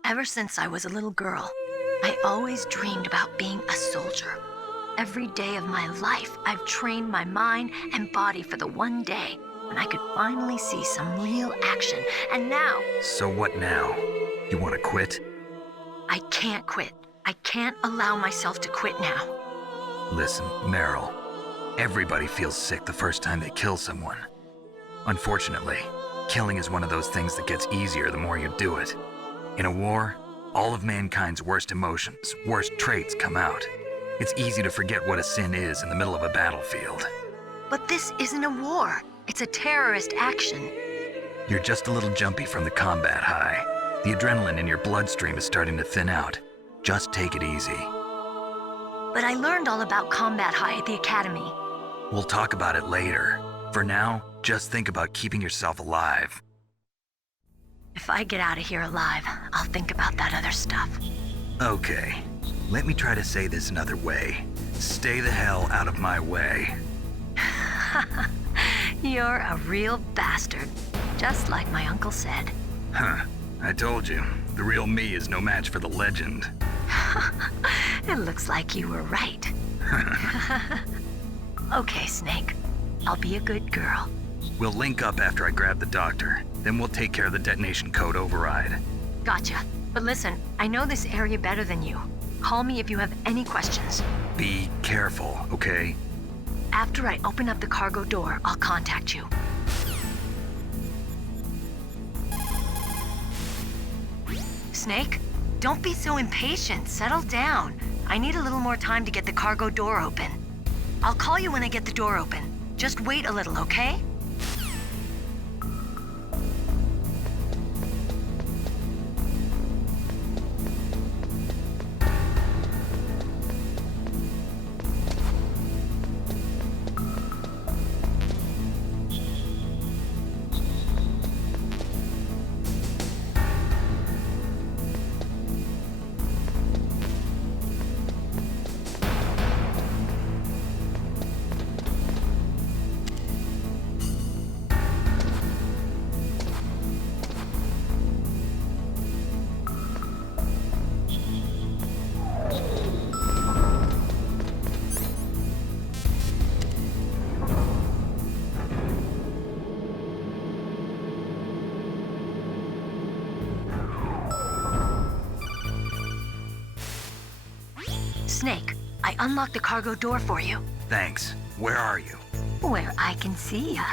Ever since I was a little girl, I always dreamed about being a soldier. Every day of my life, I've trained my mind and body for the one day when I could finally see some real action, and now... So what now? You want to quit? I can't quit. I can't allow myself to quit now. Listen, Meryl. Everybody feels sick the first time they kill someone. Unfortunately, killing is one of those things that gets easier the more you do it. In a war, all of mankind's worst emotions, worst traits come out. It's easy to forget what a sin is in the middle of a battlefield. But this isn't a war. It's a terrorist action. You're just a little jumpy from the combat high. The adrenaline in your bloodstream is starting to thin out. Just take it easy. But I learned all about combat high at the academy. We'll talk about it later. For now, just think about keeping yourself alive. If I get out of here alive, I'll think about that other stuff. Okay, let me try to say this another way. Stay the hell out of my way. You're a real bastard, just like my uncle said. Huh, I told you, the real me is no match for the legend. It looks like you were right. Okay, Snake. I'll be a good girl. We'll link up after I grab the doctor. Then we'll take care of the detonation code override. Gotcha. But listen, I know this area better than you. Call me if you have any questions. Be careful, okay? After I open up the cargo door, I'll contact you. Snake, don't be so impatient. Settle down. I need a little more time to get the cargo door open. I'll call you when I get the door open. Just wait a little, okay? Snake, I unlocked the cargo door for you. Thanks. Where are you? Where I can see ya.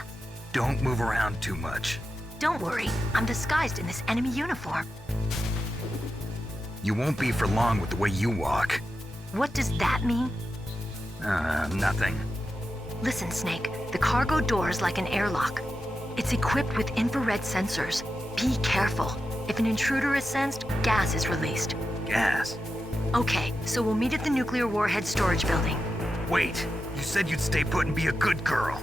Don't move around too much. Don't worry, I'm disguised in this enemy uniform. You won't be for long with the way you walk. What does that mean? Nothing. Listen, Snake, the cargo door is like an airlock. It's equipped with infrared sensors. Be careful. If an intruder is sensed, gas is released. Gas? Okay, so we'll meet at the nuclear warhead storage building. Wait, you said you'd stay put and be a good girl.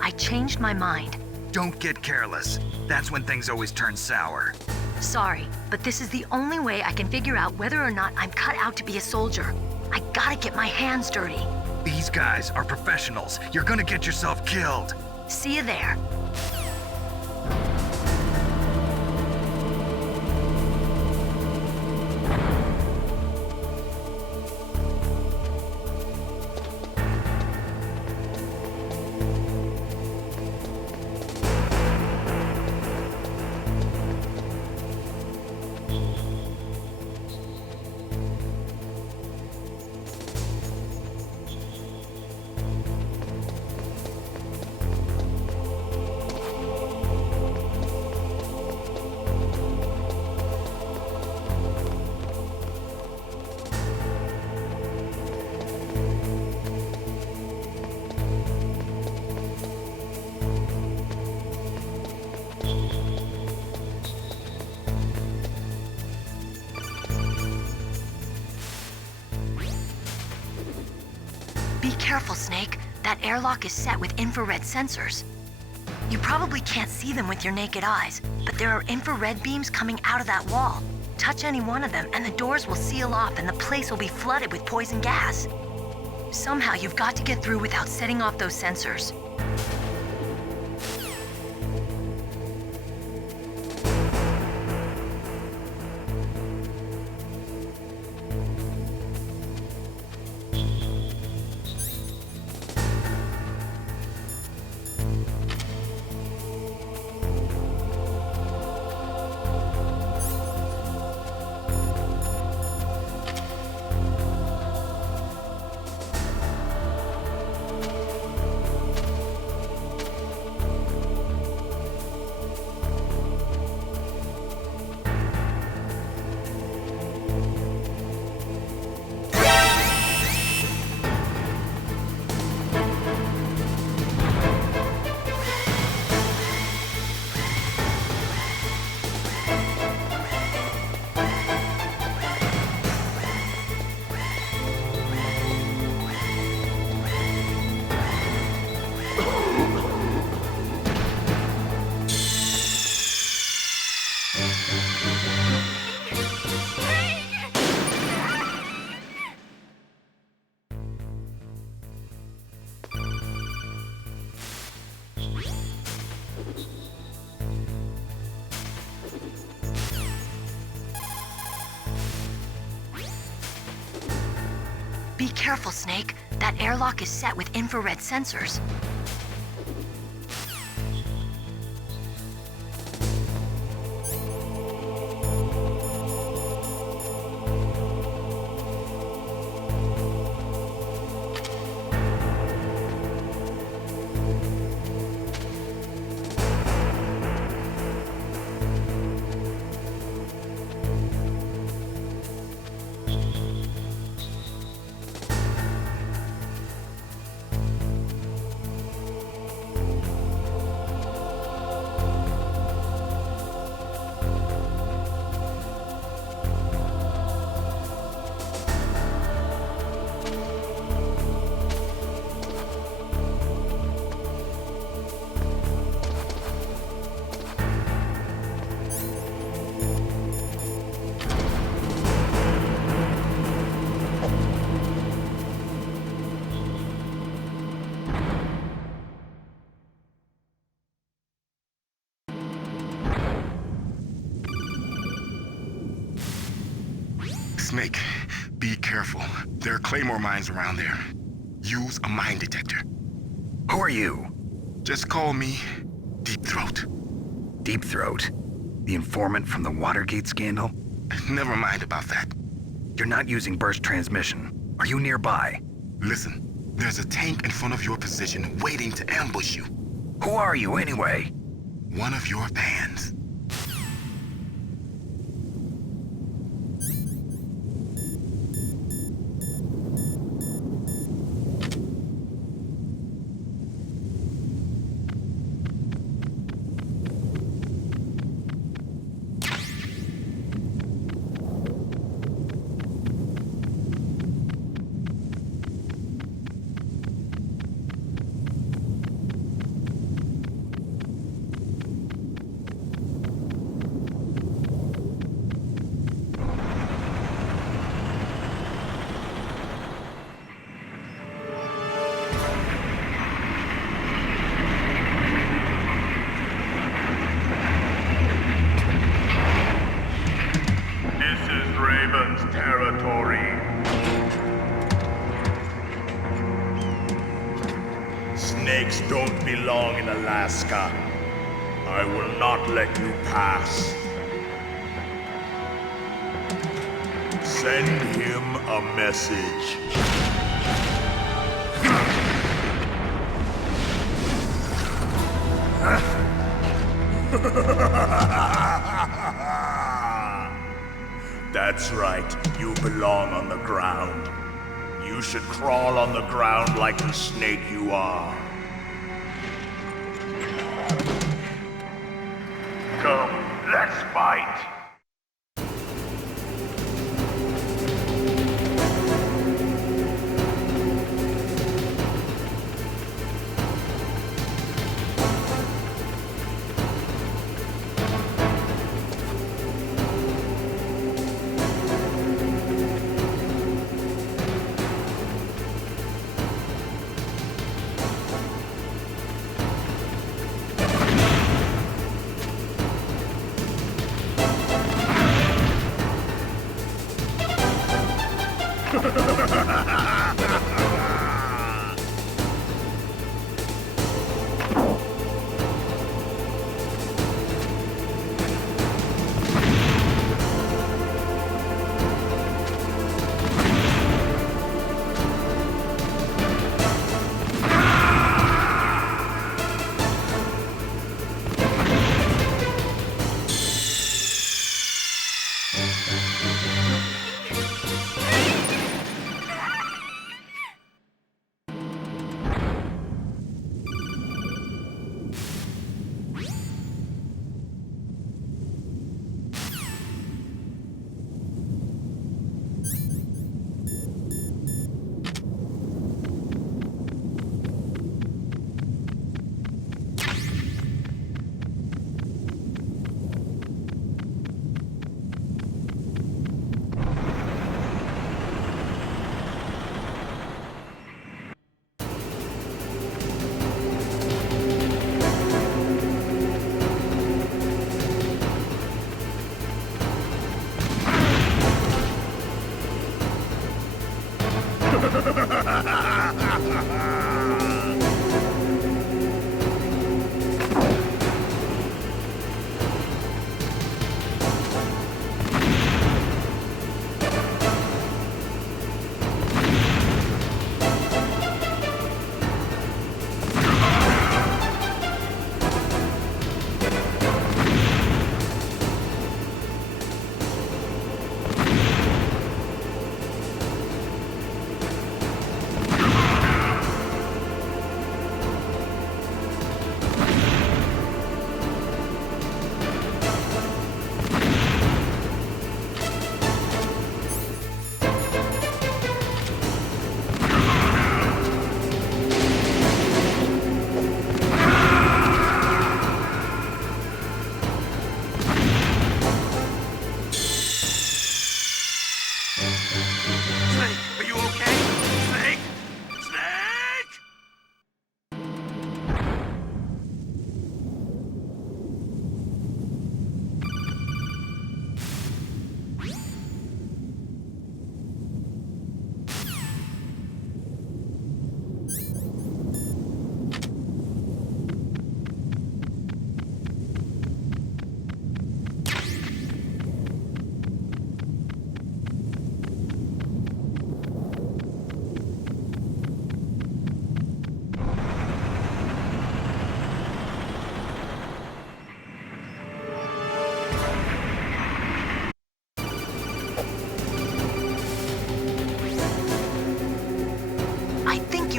I changed my mind. Don't get careless. That's when things always turn sour. Sorry, but this is the only way I can figure out whether or not I'm cut out to be a soldier. I gotta get my hands dirty. These guys are professionals. You're gonna get yourself killed. See you there. Be careful, Snake. That airlock is set with infrared sensors. You probably can't see them with your naked eyes, but there are infrared beams coming out of that wall. Touch any one of them and the doors will seal off and the place will be flooded with poison gas. Somehow you've got to get through without setting off those sensors. Be careful, Snake. That airlock is set with infrared sensors. Snake, be careful. There are Claymore mines around there. Use a mine detector. Who are you? Just call me Deep Throat. Deep Throat? The informant from the Watergate scandal? Never mind about that. You're not using burst transmission. Are you nearby? Listen, there's a tank in front of your position waiting to ambush you. Who are you anyway? One of your fans. Snakes don't belong in Alaska. I will not let you pass. Send him a message. That's right, you belong on the ground. You should crawl on the ground like the snake you are. Come, let's fight.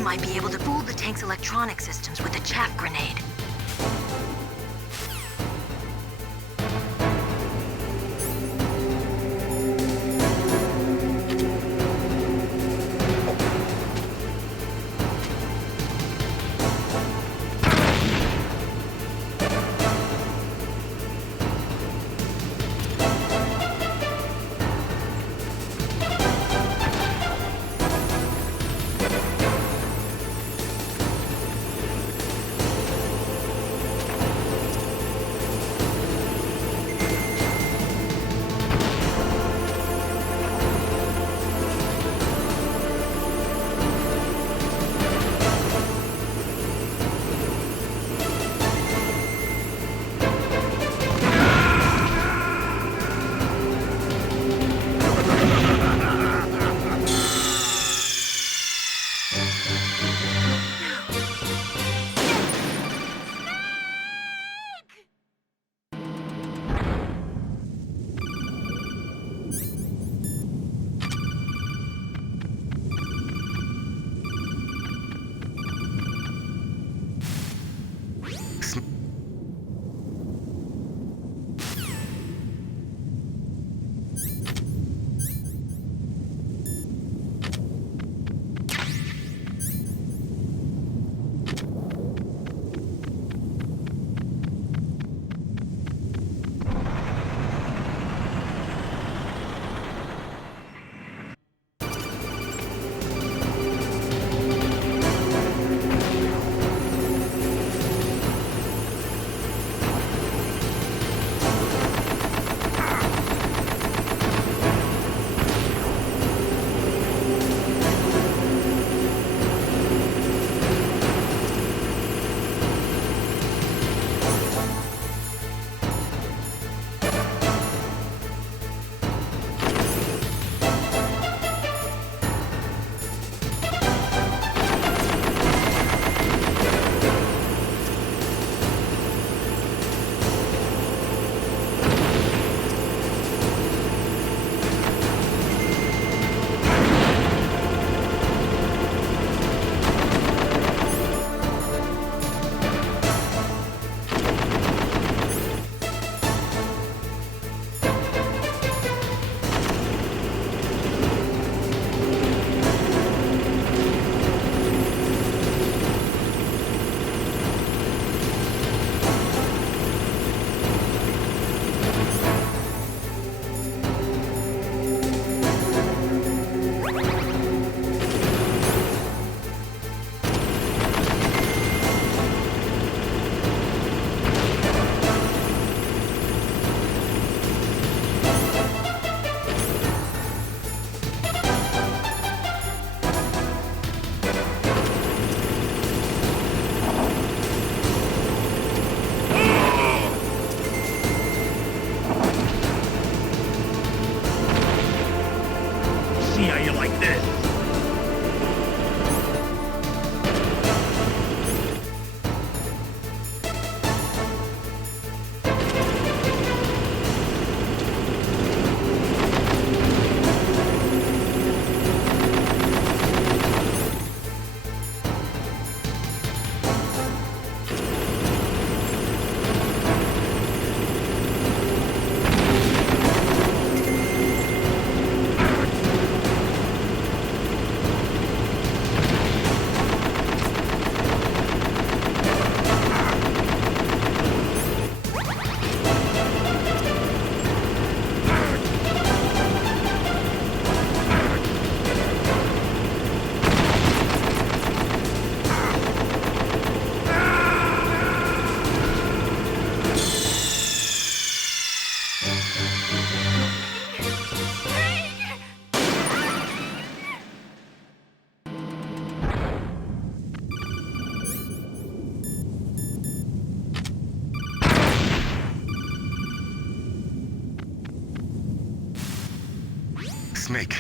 might be able to fool the tank's electronic systems with a chaff grenade. Snake.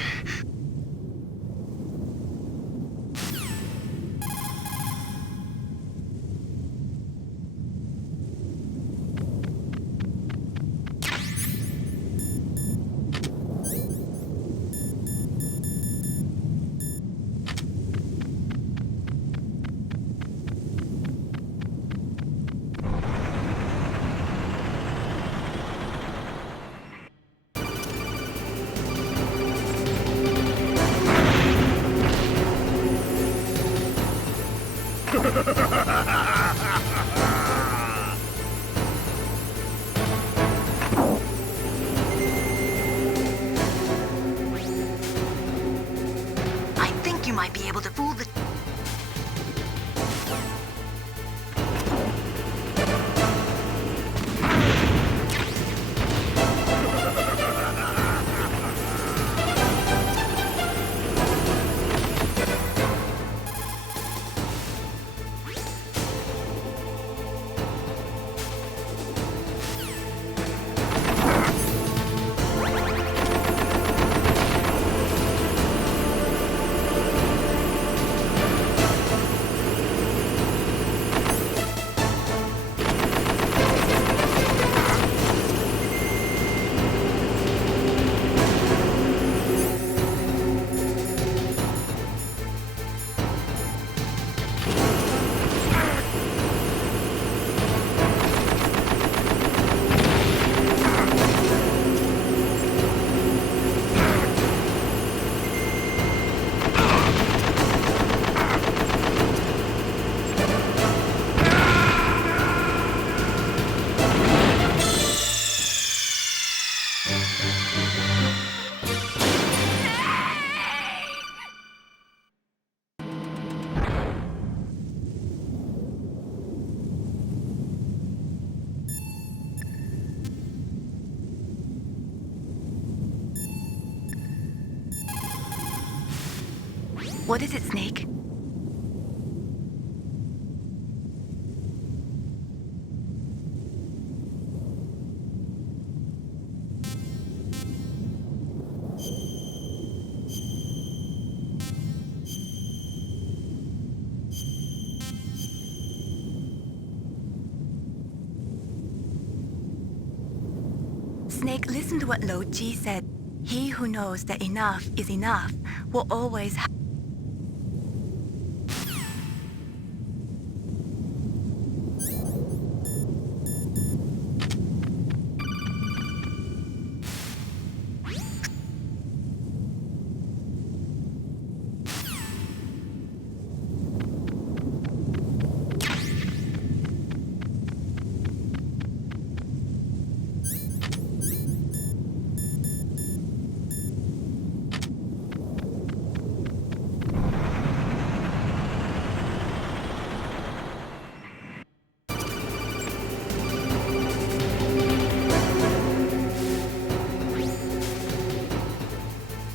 I think you might be able to fool the... What is it, Snake? Snake, listen to what Lo Ji said. He who knows that enough is enough will always have...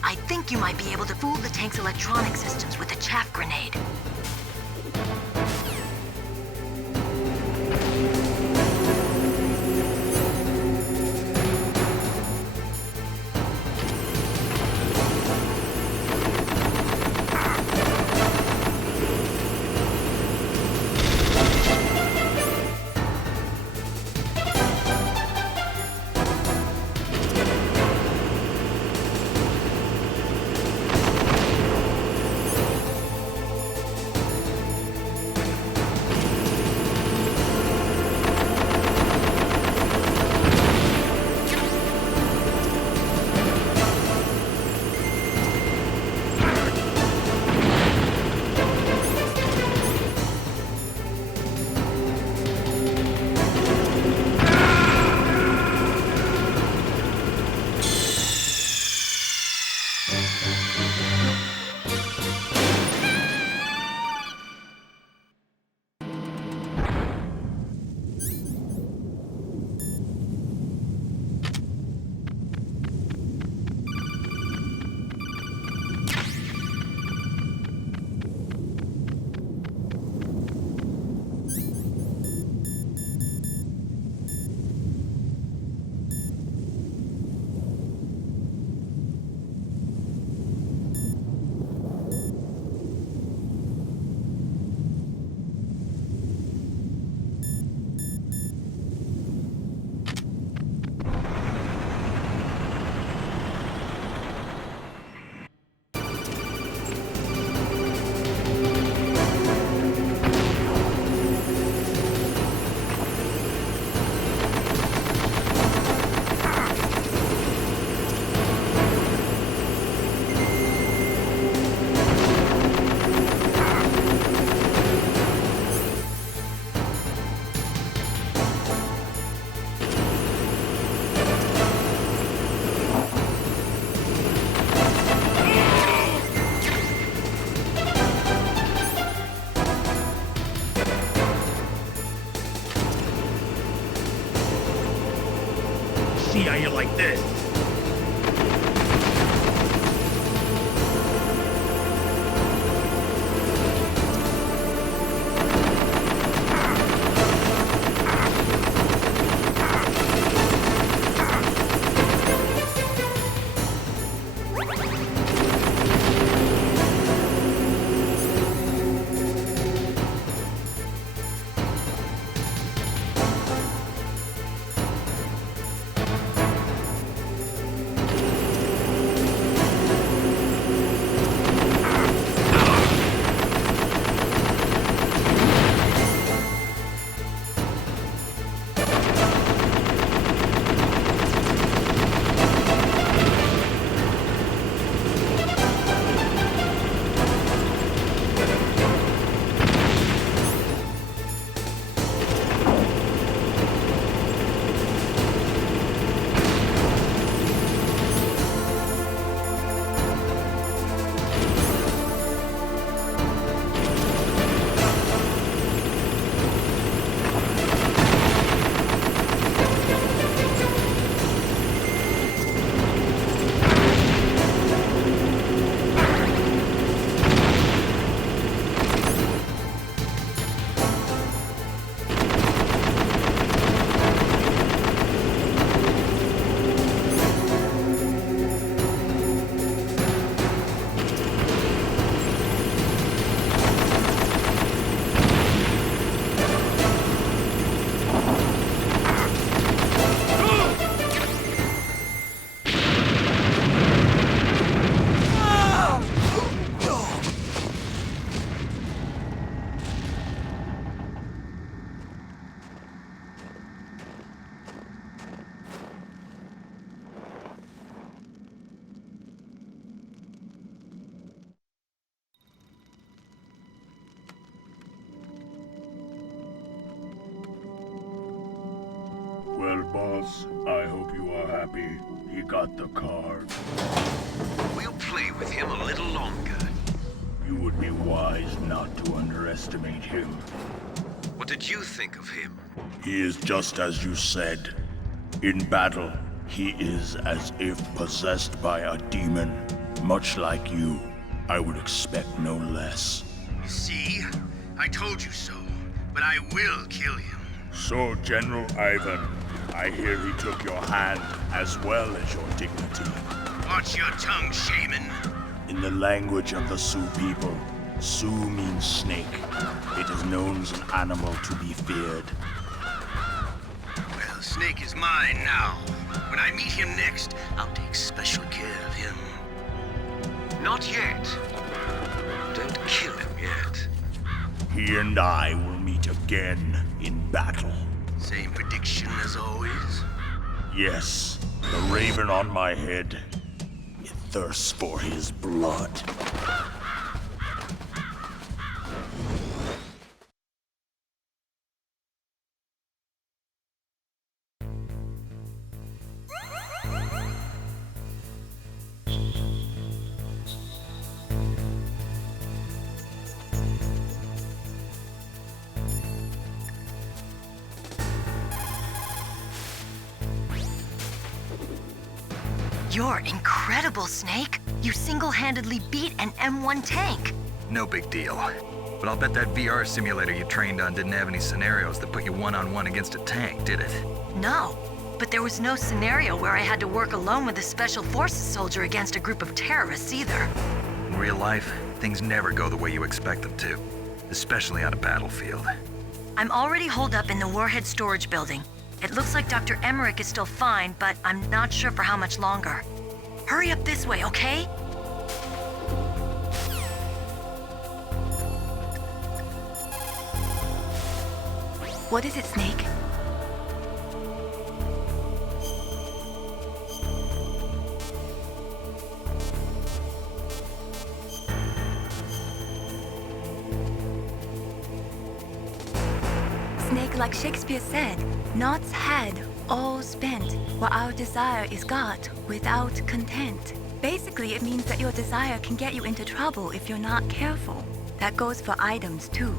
I think you might be able to fool the tank's electronic systems with a chaff grenade. Well, boss, I hope you are happy. He got the card. We'll play with him a little longer. You would be wise not to underestimate him. What did you think of him? He is just as you said. In battle, he is as if possessed by a demon. Much like you, I would expect no less. See? I told you so. But I will kill him. So, General Ivan, I hear he took your hand as well as your dignity. Watch your tongue, shaman. In the language of the Sioux people, Sioux means snake. It is known as an animal to be feared. Well, Snake is mine now. When I meet him next, I'll take special care of him. Not yet. Don't kill him yet. He and I will meet again in battle. Same prediction as always? Yes, the raven on my head. It thirsts for his blood. You're incredible, Snake. You single-handedly beat an M1 tank. No big deal. But I'll bet that VR simulator you trained on didn't have any scenarios that put you one-on-one against a tank, did it? No, but there was no scenario where I had to work alone with a Special Forces soldier against a group of terrorists either. In real life, things never go the way you expect them to, especially on a battlefield. I'm already holed up in the Warhead storage building. It looks like Dr. Emmerich is still fine, but I'm not sure for how much longer. Hurry up this way, okay? What is it, Snake? Snake, like Shakespeare said, naughts had, all spent, while our desire is got without content. Basically, it means that your desire can get you into trouble if you're not careful. That goes for items, too.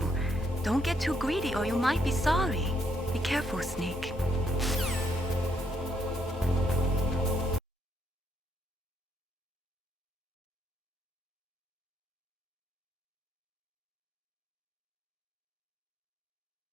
Don't get too greedy or you might be sorry. Be careful, Snake.